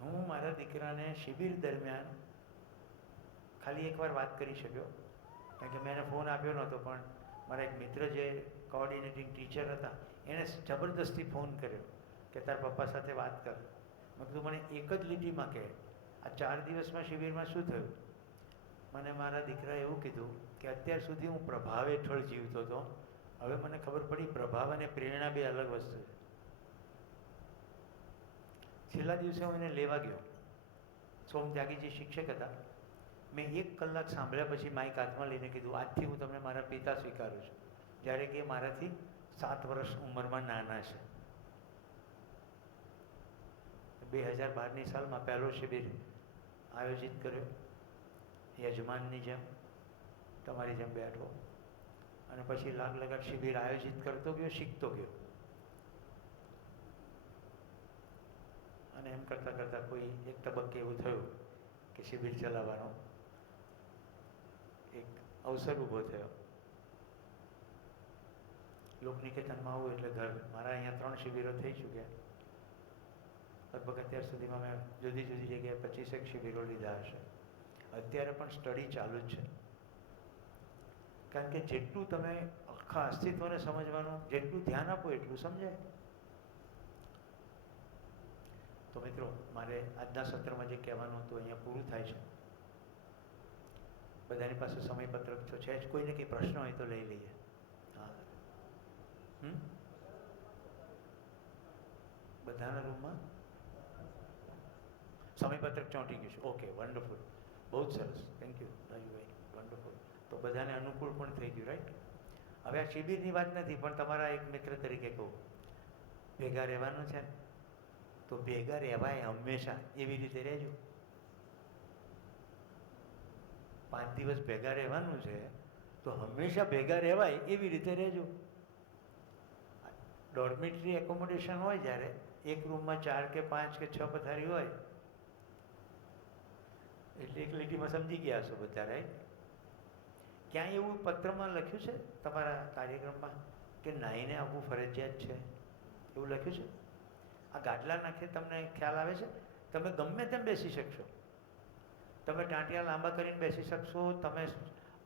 હું મારા દીકરાને શિબિર દરમિયાન ખાલી એકવાર વાત કરી શક્યો, કારણ કે મેં એને ફોન આપ્યો નહોતો, પણ મારા એક મિત્ર જે કોઓર્ડિનેટિંગ ટીચર હતા એણે જબરદસ્તી ફોન કર્યો કે તાર પપ્પા સાથે વાત કર. મેં કીધું મને એક જ લીટીમાં કહે આ 4 દિવસમાં શિબિરમાં શું થયું. મને મારા દીકરાએ એવું કીધું કે અત્યાર સુધી હું પ્રભાવ હેઠળ જીવતો હતો, હવે મને ખબર પડી પ્રભાવ અને પ્રેરણા બે અલગ વસ્તુ છે. છેલ્લા દિવસે હું એને લેવા ગયો. સોમ ત્યાગીજી શિક્ષક હતા. મેં 1 કલાક સાંભળ્યા પછી માઇક હાથમાં લઈને કીધું આજથી હું તમને મારા પિતા સ્વીકારું છું, જ્યારે કે મારાથી 7 વર્ષ ઉંમરમાં નાના છે. 2012ની સાલમાં પહેલો શિબિર આયોજિત કર્યો, યજમાનની જેમ તમારી જેમ બેઠો, અને પછી લાગ લગાટ શિબિર આયોજિત કરતો ગયો, શીખતો ગયો. અને એમ કરતાં કરતાં કોઈ એક તબક્કે એવું થયું કે શિબિર ચલાવવાનો એક અવસર ઊભો થયો. લોકનિકેતનમાં આવું એટલે ઘર. મારા અહીંયા 3 શિબિરો થઈ ચૂક્યા. લગભગ અત્યાર સુધીમાં મેં જુદી જુદી જગ્યાએ 25 શિબિરો લીધા હશે. અત્યારે પણ સ્ટડી ચાલુ જ છે, કારણ કે જેટલું તમે આખા અસ્તિત્વને સમજવાનું જેટલું ધ્યાન આપો એટલું સમજાય. તો મિત્રો, મારે આજના સત્રમાં જે કહેવાનું હતું અહીંયા પૂરું થાય છે. બધાની પાસે સમયપત્રક તો છે જ, કોઈને કંઈ પ્રશ્ન હોય તો લઈ લઈએ. હા, બધાના રૂમમાં સમયપત્રક ચોંટી ગયું છે. ઓકે, વન્ડરફુલ, બહુ જ સરસ, થેન્ક યુ રાજુભાઈ, વન્ડરફુલ. તો બધાને અનુકૂળ પણ થઈ ગયું, રાઈટ. હવે આ શિબિરની વાત નથી, પણ તમારા એક મિત્ર તરીકે કહું, ભેગા રહેવાનું છે તો ભેગા રહેવાય હંમેશા એવી રીતે રહેજો. 5 દિવસ ભેગા રહેવાનું છે તો હંમેશા ભેગા રહેવાય એવી રીતે રહેજો. ડોર્મિટરી એકોમોડેશન હોય, જ્યારે એક રૂમમાં 4 કે 5 કે 6 પથારી હોય, એટલે એક લીટીમાં સમજી ગયા હશો બધા, રાઈટ. ક્યાંય એવું પત્રમાં લખ્યું છે તમારા કાર્યક્રમમાં કે નાહીને આવવું ફરજિયાત છે, એવું લખ્યું છે? આ ગાડલા નાખે તમને ખ્યાલ આવે છે? તમે ગમે તેમ બેસી શકશો, તમે ટાંટિયા લાંબા કરીને બેસી શકશો, તમે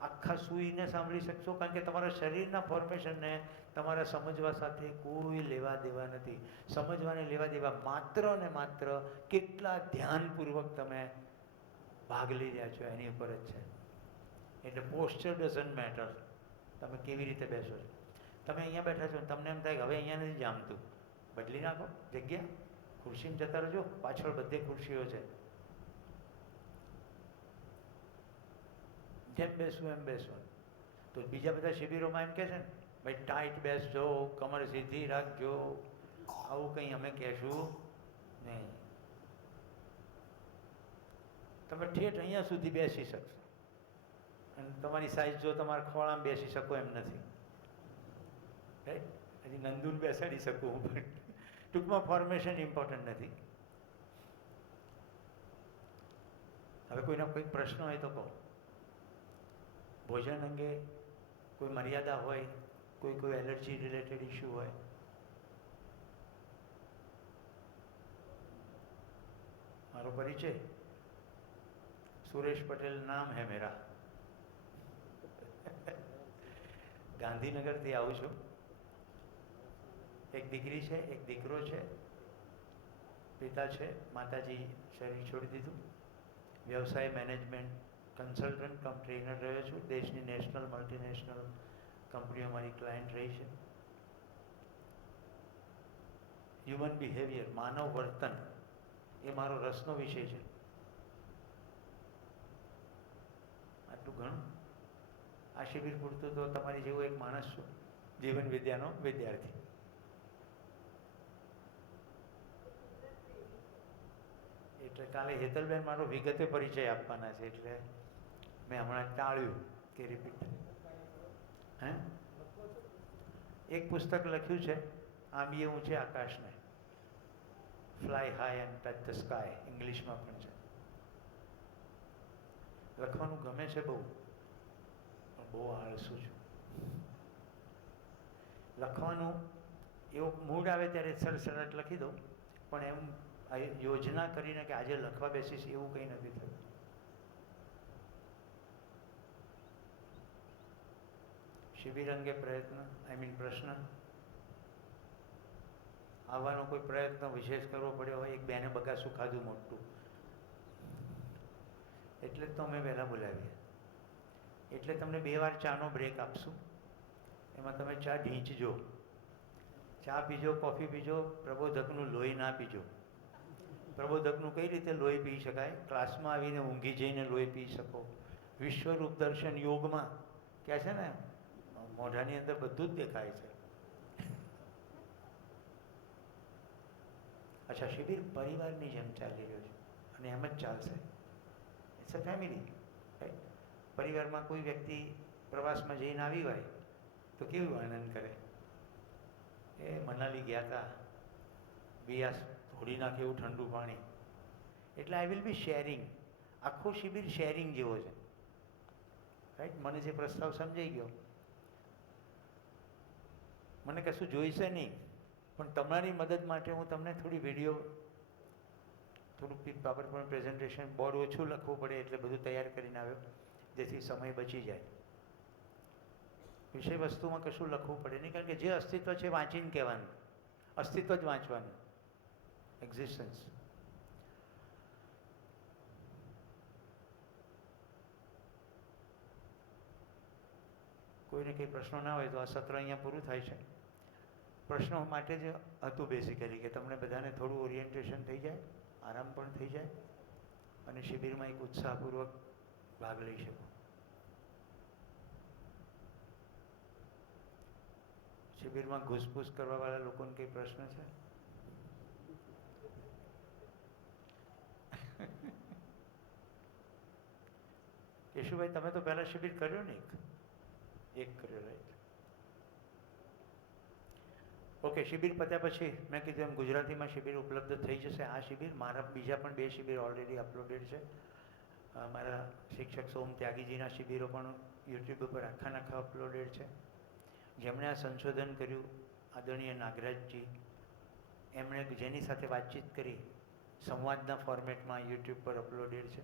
આખા સૂઈને સાંભળી શકશો, કારણ કે તમારા શરીરના ફોર્મેશનને તમારા સમજવા સાથે કોઈ લેવા દેવા નથી. સમજવાને લેવા દેવા માત્ર ને માત્ર કેટલા ધ્યાનપૂર્વક તમે ભાગ લઈ રહ્યા છો એની ઉપર જ છે. એટલે પોસ્ચર ડઝન્ટ મેટર, તમે કેવી રીતે બેસો છો. તમે અહીંયા બેઠા છો ને તમને એમ થાય કે હવે અહીંયા નથી જામતું, બદલી નાખો જગ્યા, ખુરશીમાં જતા રહેજો, પાછળ બધે ખુરશીઓ છે, જેમ બેસવું એમ બેસવું. તો બીજા બધા શિબિરોમાં એમ કહે છે ને, ભાઈ ટાઈટ બેસજો, કમર સીધી રાખજો, આવું કંઈ અમે કહેશું નહીં. તમે ઠેઠ અહીંયા સુધી બેસી શકશો, અને તમારી સાઈઝ જો તમારા ખોળામાં બેસી શકો એમ નથી, રાઈટ. હજી નંદુન બેસાડી શકું હું, પણ ટૂંકમાં ફોર્મેશન ઇમ્પોર્ટન્ટ નથી. હવે કોઈનો કોઈ પ્રશ્ન હોય તો કહો. ભોજન અંગે કોઈ મર્યાદા હોય, કોઈ એલર્જી રિલેટેડ ઇશ્યુ હોય? મારો પરિચય સુરેશ પટેલ નામ હે મેરા. ગાંધીનગરથી આવું છું. એક દીકરી છે, એક દીકરો છે, પિતા છે, માતાજી શરીર છોડી દીધું. વ્યવસાય મેનેજમેન્ટ કન્સલ્ટન્ટ કમ ટ્રેનર રહ્યો છું. દેશની નેશનલ મલ્ટીનેશનલ કંપનીઓ મારી ક્લાયન્ટ રહી છે. હ્યુમન બિહેવિયર, માનવ વર્તન એ મારો રસનો વિષય છે. આટલું ઘણું. આ શિબિર પૂરતું તો તમારી જેવો એક માણસ છું, જીવન વિદ્યાનો વિદ્યાર્થી. એટલે કાલે હેતલબેન મારો વિગતે પરિચય આપવાના છે, એટલે મેં હમણાં ટાળ્યું કે રિપીટ. હે, એક પુસ્તક લખ્યું છે, આંબીએ ઊંચે આકાશને, fly high and touch the sky, ઇંગ્લિશમાં પણ છે. લખવાનું ગમે છે બહુ, પણ બહુ આળસુ છું. લખવાનું એવો મૂડ આવે ત્યારે સરસરાટ લખી દઉં, પણ એમ યોજના કરીને કે આજે લખવા બેસીશ એવું કંઈ નથી થયું. શિબિર અંગે પ્રયત્ન, પ્રશ્ન આવવાનો કોઈ પ્રયત્ન વિશેષ કરવો પડ્યો હોય. એક બેને બગાસું ખાધું મોટું, એટલે જ તો અમે વહેલા બોલાવીએ. એટલે તમને 2 વાર ચાનો બ્રેક આપશું. એમાં તમે ચા ઢીંચજો, ચા પીજો, કોફી પીજો, પ્રબોધકનું લોહી ના પીજો. પ્રબોધકનું કઈ રીતે લોહી પી શકાય? ક્લાસમાં આવીને ઊંઘી જઈને લોહી પી શકો. વિશ્વરૂપ દર્શન યોગમાં કહે છે ને, મોઢાની અંદર બધું જ દેખાય છે. અચ્છા, શિબિર પરિવારની જેમ ચાલી રહ્યો છે અને એમ જ ચાલશે. It's a family, right? પરિવારમાં કોઈ વ્યક્તિ પ્રવાસમાં જઈને આવી હોય તો કેવું આનંદ કરે. એ મનાલી ગયા હતા, બિયાસ ધોડી નાખે એવું ઠંડુ પાણી. એટલે આઈ વિલ બી શેરિંગ. આખો શિબિર શેરિંગ જેવો છે, રાઈટ? મને જે પ્રસ્તાવ સમજાઈ ગયો, મને કશું જોઈશે નહીં, પણ તમારી મદદ માટે હું તમને થોડી વિડીયો, થોડુંક પાવરપોઈન્ટ પ્રેઝન્ટેશન, બોર્ડ ઓછું લખવું પડે એટલે બધું તૈયાર કરીને આવ્યો, જેથી સમય બચી જાય. વિષય વસ્તુમાં કશું લખવું પડે નહીં, કારણ કે જે અસ્તિત્વ છે વાંચીને કહેવાનું, અસ્તિત્વ જ વાંચવાનું, એક્ઝિસ્ટન્સ. કોઈને કંઈ પ્રશ્નો ના હોય તો આ સત્ર અહીંયા પૂરું થાય છે. પ્રશ્નો માટે જ હતું બેઝિકલી, કે તમને બધાને થોડું ઓરિએન્ટેશન થઈ જાય, આરામ પણ થઈ જાય અને શિબિરમાં એક ઉત્સાહપૂર્વક ભાગ લઈ શકો. શિબિરમાં ઘૂસપૂસ કરવાવાળા લોકોને કંઈ પ્રશ્ન છે? કેશુભાઈ, તમે તો પહેલા શિબિર કર્યો ને? એક કર્યો, રાઈટ? ઓકે, શિબિર પત્યા પછી મેં કીધું એમ ગુજરાતીમાં શિબિર ઉપલબ્ધ થઈ જશે. આ શિબિર, મારા બીજા પણ 2 શિબિર ઓલરેડી અપલોડેડ છે. મારા શિક્ષક સોમ ત્યાગીજીના શિબિરો પણ યુટ્યુબ ઉપર આખા અપલોડેડ છે. જેમણે આ સંશોધન કર્યું, આદરણીય નાગરાજજી, એમણે જેની સાથે વાતચીત કરી, સંવાદના ફોર્મેટમાં યુટ્યુબ પર અપલોડેડ છે.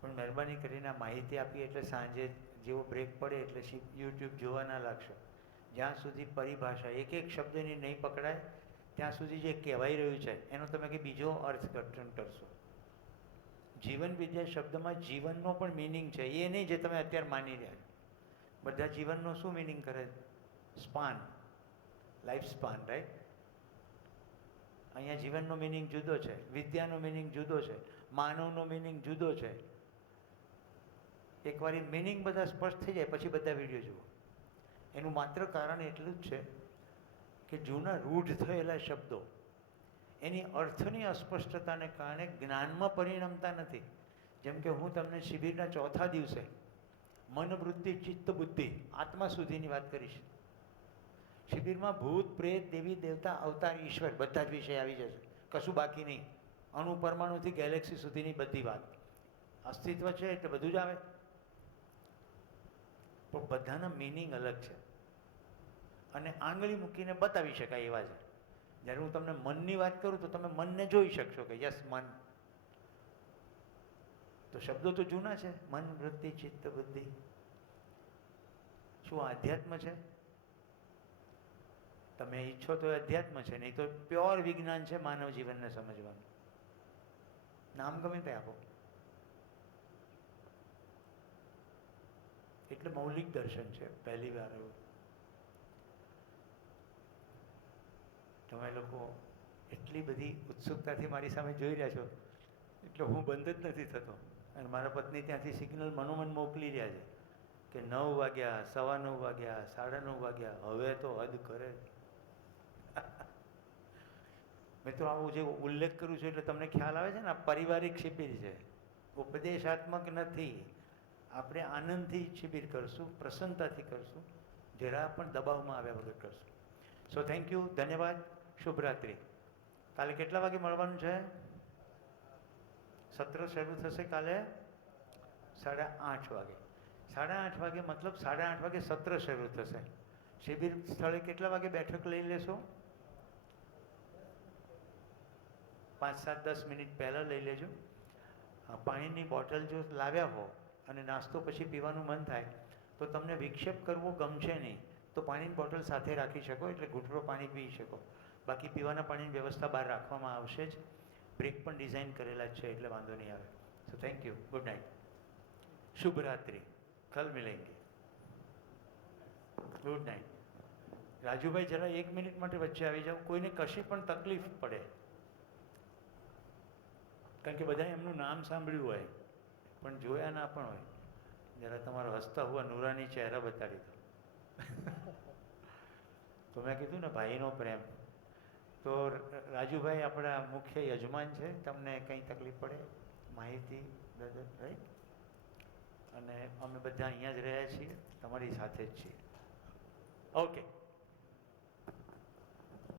પણ મહેરબાની કરીને આ માહિતી આપી એટલે સાંજે જેવો બ્રેક પડે એટલે યુટ્યુબ જોવા ના લાગશો. જ્યાં સુધી પરિભાષા એક શબ્દની નહીં પકડાય ત્યાં સુધી જે કહેવાઈ રહ્યું છે એનો તમે કે બીજો અર્થઘટન કરશો. જીવન વિદ્યા શબ્દમાં જીવનનો પણ મિનિંગ છે, એ નહીં જે તમે અત્યારે માની રહ્યા. બધા જીવનનો શું મિનિંગ કરે? Span, life span, right? અહીંયા જીવનનો મિનિંગ જુદો છે, વિદ્યાનો મિનિંગ જુદો છે, માનવનો મિનિંગ જુદો છે. એકવાર એ મિનિંગ બધા સ્પષ્ટ થઈ જાય પછી બધા વિડીયો જુઓ. એનું માત્ર કારણ એટલું જ છે કે જૂના રૂઢ થયેલા શબ્દો એની અર્થની અસ્પષ્ટતાને કારણે જ્ઞાનમાં પરિણમતા નથી. જેમ કે હું તમને શિબિરના 4થા દિવસે મન, વૃત્તિ, ચિત્ત, બુદ્ધિ, આત્મા સુધીની વાત કરીશ. શિબિરમાં ભૂત, પ્રેત, દેવી, દેવતા, અવતાર, ઈશ્વર બધા જ વિષય આવી જશે, કશું બાકી નહીં. અણુ પરમાણુથી ગેલેક્સી સુધીની બધી વાત. અસ્તિત્વ છે એટલે બધું જ આવે, પણ બધાના મિનિંગ અલગ છે અને આંગળી મૂકીને બતાવી શકાય એવા છે. જ્યારે હું તમને મનની વાત કરું તો તમે મનને જોઈ શકશો કે યસ મન, તો શબ્દો તો જૂના છે, મન, વૃત્તિ, ચિત્ત, બુદ્ધિ. શું અધ્યાત્મ છે? તમે ઈચ્છો તો અધ્યાત્મ છે, નહીં તો પ્યોર વિજ્ઞાન છે માનવ જીવનને સમજવાનું. નામ ગમે તે આપો. એટલે મૌલિક દર્શન છે પહેલી વાર એવું. તમે લોકો એટલી બધી ઉત્સુકતાથી મારી સામે જોઈ રહ્યા છો એટલે હું બંધ જ નથી થતો. અને મારા પત્ની ત્યાંથી સિગ્નલ મનોમન મોકલી રહ્યા છે કે 9 વાગ્યા, 9:15 વાગ્યા, 9:30 વાગ્યા, હવે તો હદ કરે. મિત્રો, આવું જે ઉલ્લેખ કરું છું એટલે તમને ખ્યાલ આવે છે ને, આ પારિવારિક શિબિર છે, ઉપદેશાત્મક નથી. આપણે આનંદથી શિબિર કરશું, પ્રસન્નતાથી કરશું, જરા પણ દબાવમાં આવ્યા વગર કરશું. સો થેન્ક યુ, ધન્યવાદ, શુભરાત્રિ. કાલે કેટલા વાગે મળવાનું છે? સત્ર શરૂ થશે કાલે 8:30 વાગે. 8:30 વાગે મતલબ 8:30 વાગે સત્ર શરૂ થશે. શિબિર સ્થળે કેટલા વાગે બેઠક લઈ લેશો? 5-7-10 મિનિટ પહેલાં લઈ લેજો. પાણીની બોટલ જો લાવ્યા હો અને નાસ્તો પછી પીવાનું મન થાય તો તમને વિક્ષેપ કરવો ગમશે નહીં, તો પાણીની બોટલ સાથે રાખી શકો, એટલે ઘૂંટડો પાણી પી શકો. બાકી પીવાના પાણીની વ્યવસ્થા બહાર રાખવામાં આવશે જ. બ્રેક પણ ડિઝાઇન કરેલા જ છે, એટલે વાંધો નહીં આવે. So thank you, good night, શુભરાત્રિ, કલ મિલેંગે. Good night. રાજુભાઈ, જરા 1 મિનિટ માટે વચ્ચે આવી જાઓ. કોઈને કશી પણ તકલીફ પડે, કારણ કે બધાએ એમનું નામ સાંભળ્યું હોય પણ જોયા ના પણ હોય, જરા તમારો હસતા હુઆ નૂરાની ચહેરા બતાડી દો. તો મેં કીધું ને, ભાઈનો પ્રેમ. તો રાજુભાઈ આપણા મુખ્ય યજમાન છે. તમને કંઈ તકલીફ પડે, માહિતી રાઈટ. અને અમે બધા અહીંયા જ રહ્યા છીએ, તમારી સાથે જ છીએ. ઓકે.